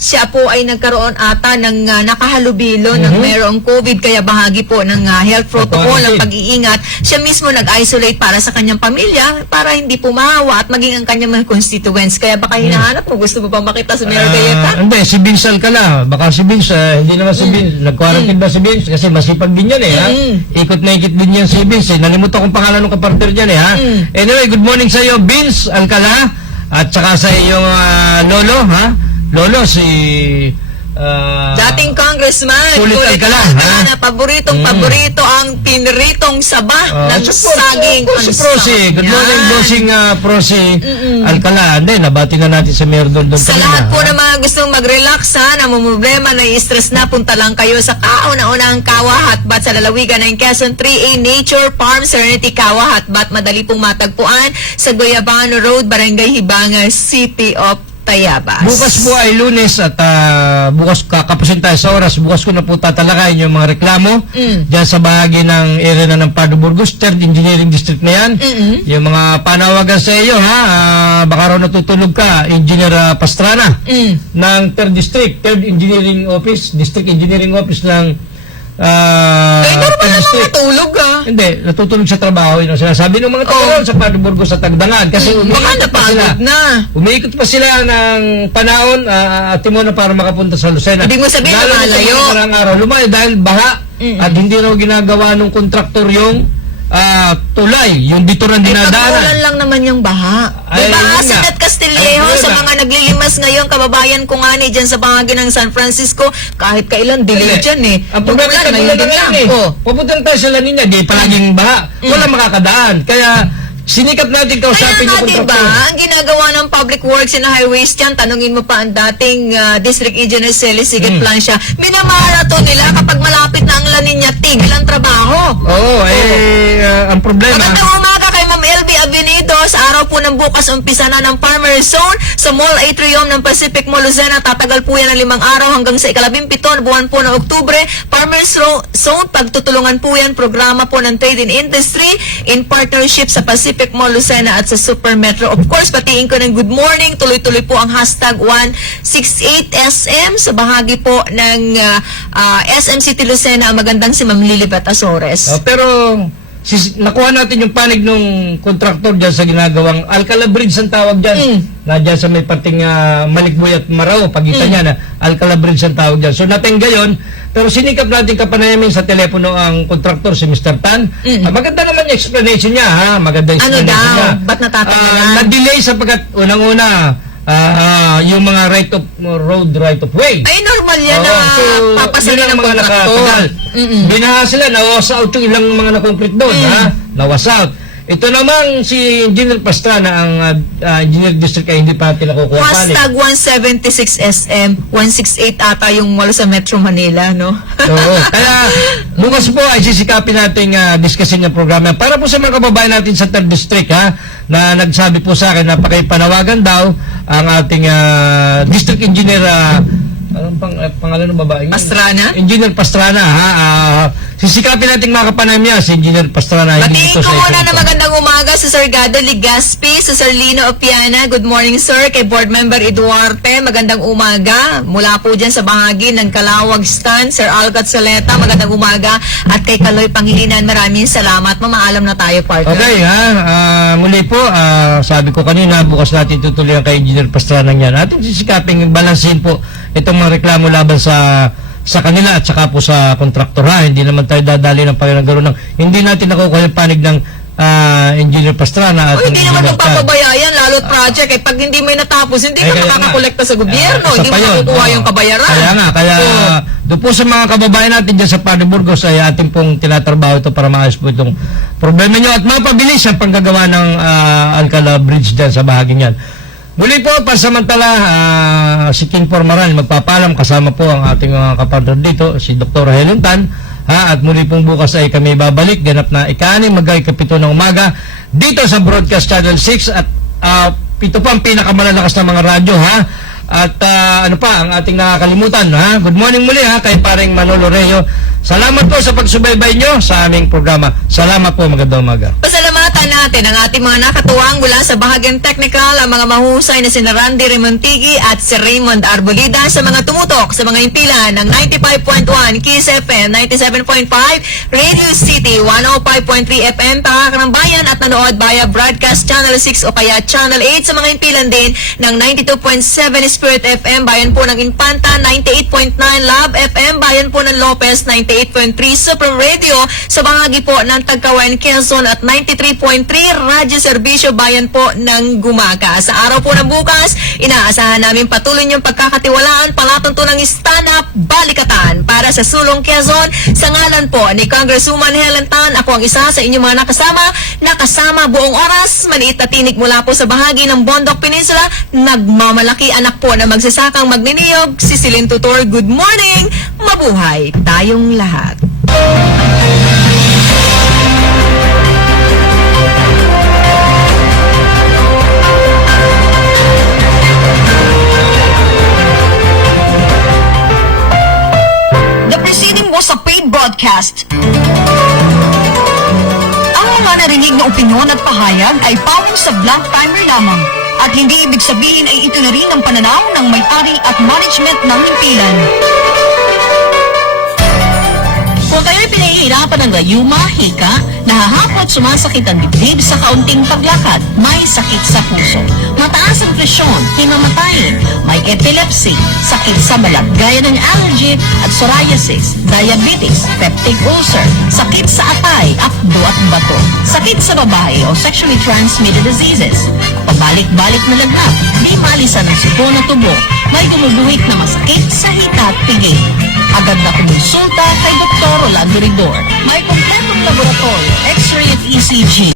siya po ay nagkaroon ata ng nakahalubilo ng mayroong COVID, kaya bahagi po ng health protocol, ng pag-iingat. Siya mismo nag-isolate para sa kanyang pamilya, para hindi pumahawa at maging ang kanyang mga constituents. Kaya baka hinahanap mo, gusto mo pa makita si Mayor Gayeta? Hindi, si Vince Alcala. Baka si Vince, hindi naman si Vince. Nag-quarantine ba si Vince? Kasi masipag din yan ha? Ikot na ikot din yan si Vince Nalimutan kong pangalan ng kapartner dyan ha? Anyway, good morning sa iyo, Vince Alcala. At saka sa iyong lolo, ha? Lolo, si... Dating congressman, Kulit Alcala, ha? na paborito ang pinritong saba ng saging Si Prosi. Good morning, bossing Prosi Alcala. Hindi, nabati na natin sa mayor doon. Sa lahat po ng mga gustong mag-relax na problema, na i-stress na, punta lang kayo sa kauna-unang Kawa Hatbat sa lalawigan ng Quezon 3A Nature Farm Serenity Kawa Hatbat. Madali pong matagpuan sa Goyabano Road, Barangay Hibangas, City of Tayabas. Bukas po ay Lunes at bukas kakapusin tayo sa oras. Bukas ko na po tatalakayin yung mga reklamo dyan sa bahagi ng area na ng Pardo Burgos, 3rd Engineering District na yan. Yung mga panawagan sa iyo ha, baka raw natutulog ka, Engineer Pastrana ng 3rd District, 3rd Engineering Office, District Engineering Office ng normal na matulog Hindi, natutulog sa trabaho. Yun ang sinasabi ng mga tao sa Pardo Burgos sa Tagdangan. Kasi baka napagod na. Umiikot pa sila ng panahon at timono para makapunta sa Lucena. Ibig mo sabihin, lumalayo. Lumayo dahil baha at hindi raw ginagawa ng kontraktor yung tulay, yung dito rin Pagmulan dinadaanan. lang naman yung baha. Ay, Diba, yun nga. Senet Castillejo, Ay, yun sa nga. mga naglilimas ngayon, kababayan ko nga ni dyan sa bahagi ng San Francisco, kahit kailan delay Hindi. dyan eh. Ang problema Yung sa ngayon mula din na lang. yan eh. Oh. Pupunta tayo sa La Nina, di palaging baha. Wala makakadaan. Kaya, sinikap natin Kaya kausapin nga, yung diba, kontraktor. ang ginagawa ng public works and highways dyan, tanungin mo pa ang dating District Engineer Celie Sigat Plancia, minamarathon nila kapag malapit na ang La Nina, tigil ang trabaho. Oo, ang problema. Magandang umaga kay Ma'am LB Avenido. Sa araw po ng bukas, umpisa na ng Farmer Zone sa Mall Atrium ng Pacific Mall Lucena. Tatagal po yan ng 5 araw hanggang sa 17 buwan po ng Oktubre. Farmer Zone, pagtutulungan po yan, programa po ng Trade in Industry in partnership sa Pacific Mall Lucena at sa Super Metro. Of course, patiin ko ng good morning. Tuloy-tuloy po ang hashtag 168SM sa bahagi po ng SM City Lucena. Ang magandang si Ma'am Lilibet Azores. Pero, nakuha natin yung panig nung kontraktor dyan sa ginagawang Alcala Bridge ang tawag dyan. Na dyan sa may parting Malikboy at Marao, pagitan niya na Alcala Bridge ang tawag dyan. So natin gayon, pero sinikap natin kapanayamin sa telepono ang kontraktor, si Mr. Tan. Maganda naman yung explanation niya, ha? Maganda yung Ano explanation daw? niya. Ba't natatagalan? Na-delay sapagkat unang-una, yung mga road right of way. Ay, normal yan Oo, na so, papasalin yun ang ng mga kontraktor. nakatagal. Binaha sila, nawas out yung ilang mga na-concrete doon, ha? Nawas out. Ito namang si Engineer Pastrana, ang Engineer District, ay hindi pa natin nakukuha panig. Hashtag 176SM, 168 ata yung mall sa Metro Manila, no? Oo. Kaya bukas po ay sisikapin natin discussin yung programa. Para po sa mga kababayan natin sa 3rd District, ha, na nagsabi po sa akin na pakipanawagan daw ang ating District Engineer, anong pangalan ng babae? Pastrana? Engineer Pastrana, ha. Sisikapin natin makapanayam niya si Engineer Pastrana. Batiin ko muna na magandang umaga sa Sir Gado Ligaspi, sa Sir Lino Opiana. Good morning, sir. Kay Board Member Eduarte, magandang umaga. Mula po dyan sa bahagi ng Kalawag Stand, Sir Algat Saleta, magandang umaga. At kay Kaloy Pangilinan, maraming salamat. Mamaalam na tayo, partner. Okay, ha. Muli po, sabi ko kanina, bukas natin tutuloy ang kay Engineer Pastrana niyan. Ating sisikapin balansin po itong mga reklamo laban sa kanila at saka po sa kontraktor, ha. Hindi naman tayo dadali ng pagkakaroon ng hindi natin nakukuha yung panig ng Engineer Pastrana at O, hindi naman Engineer Tan. magpapabayayan, lalo't project. Eh, pag hindi mo natapos, hindi ka kaya nga. makakakolekta sa gobyerno. Isa Hindi mo pa yun, makukuha oo. yung kabayaran. Kaya nga, doon po sa mga kababayan natin dyan sa Padre Burgos ay ating pong tinatrabaho ito para maayos po itong problema nyo at mapabilis ang panggagawa ng Alcala Bridge dyan sa bahagi niyan. Muli po, pansamantala, si King Formaran magpapalam, kasama po ang ating mga kapartner dito, si Dr. Helen Tan, ha, at muli pong bukas ay kami babalik, ganap na ika-6 mag-7 ng umaga, dito sa Broadcast Channel 6, at ito po ang pinakamalalakas na mga radyo, ha, at ano pa, ang ating nakakalimutan, ha, good morning muli, ha, kay paring Manolo Reo. Salamat po sa pagsubaybay nyo sa aming programa. Salamat po, magandang umaga. Pasalamatan natin ang ating mga nakatuwang mula sa bahagyang technical, ang mga mahusay na sina Randy Remontigi at si Raymond Arbolida, sa mga tumutok sa mga impilan ng 95.1 Kiss FM, 97.5 Radio City, 105.3 FM Tangak ng Bayan, at nanood via Broadcast Channel 6 o kaya Channel 8 sa mga impilan din ng 92.7 Spirit FM, bayan po ng Infanta, 98.9 Love FM, bayan po ng Lopez, 98.3 Super Radio sa bahagi po ng Tagkawayan, Quezon, at 93.3 Radyo Serbisyo, bayan po ng Gumaca. Sa araw po ng bukas, inaasahan namin patuloy niyong pagkakatiwalaan, palatuntunang stand-up balikatan para sa Sulong, Quezon. Sa ngalan po ni Congresswoman Helen Tan, ako ang isa sa inyong mga nakasama buong oras, maliit na tinig mula po sa bahagi ng Bondok Peninsula, nagmamalaki anak po na magsasakang magniniyog, si Celine Tutor. Good morning, mabuhay tayong lahat. The preceding was a paid broadcast. Ang mga narinig na opinyon at pahayag ay pawang sa blank timer lamang at hindi ibig sabihin ay ito na rin ang pananaw ng may-ari at management ng himpilan. Kung kayo'y pinahihirapan ng layuma, hika, nahahapot, sumasakit ang dibdib sa kaunting paglakad, may sakit sa puso, mataas ang presyon, himamatayin, may epilepsy, sakit sa balat gaya ng allergy at psoriasis, diabetes, peptic ulcer, sakit sa atay, apdo at bato, sakit sa babae o sexually transmitted diseases, pabalik-balik na lagnat, di malisan ng sipon at tubo, may gumuguhit na masakit sa hita at piging. Agad na kumonsulta kay Dr. Rolando Rigor. May kompletong laboratory, X-ray at ECG.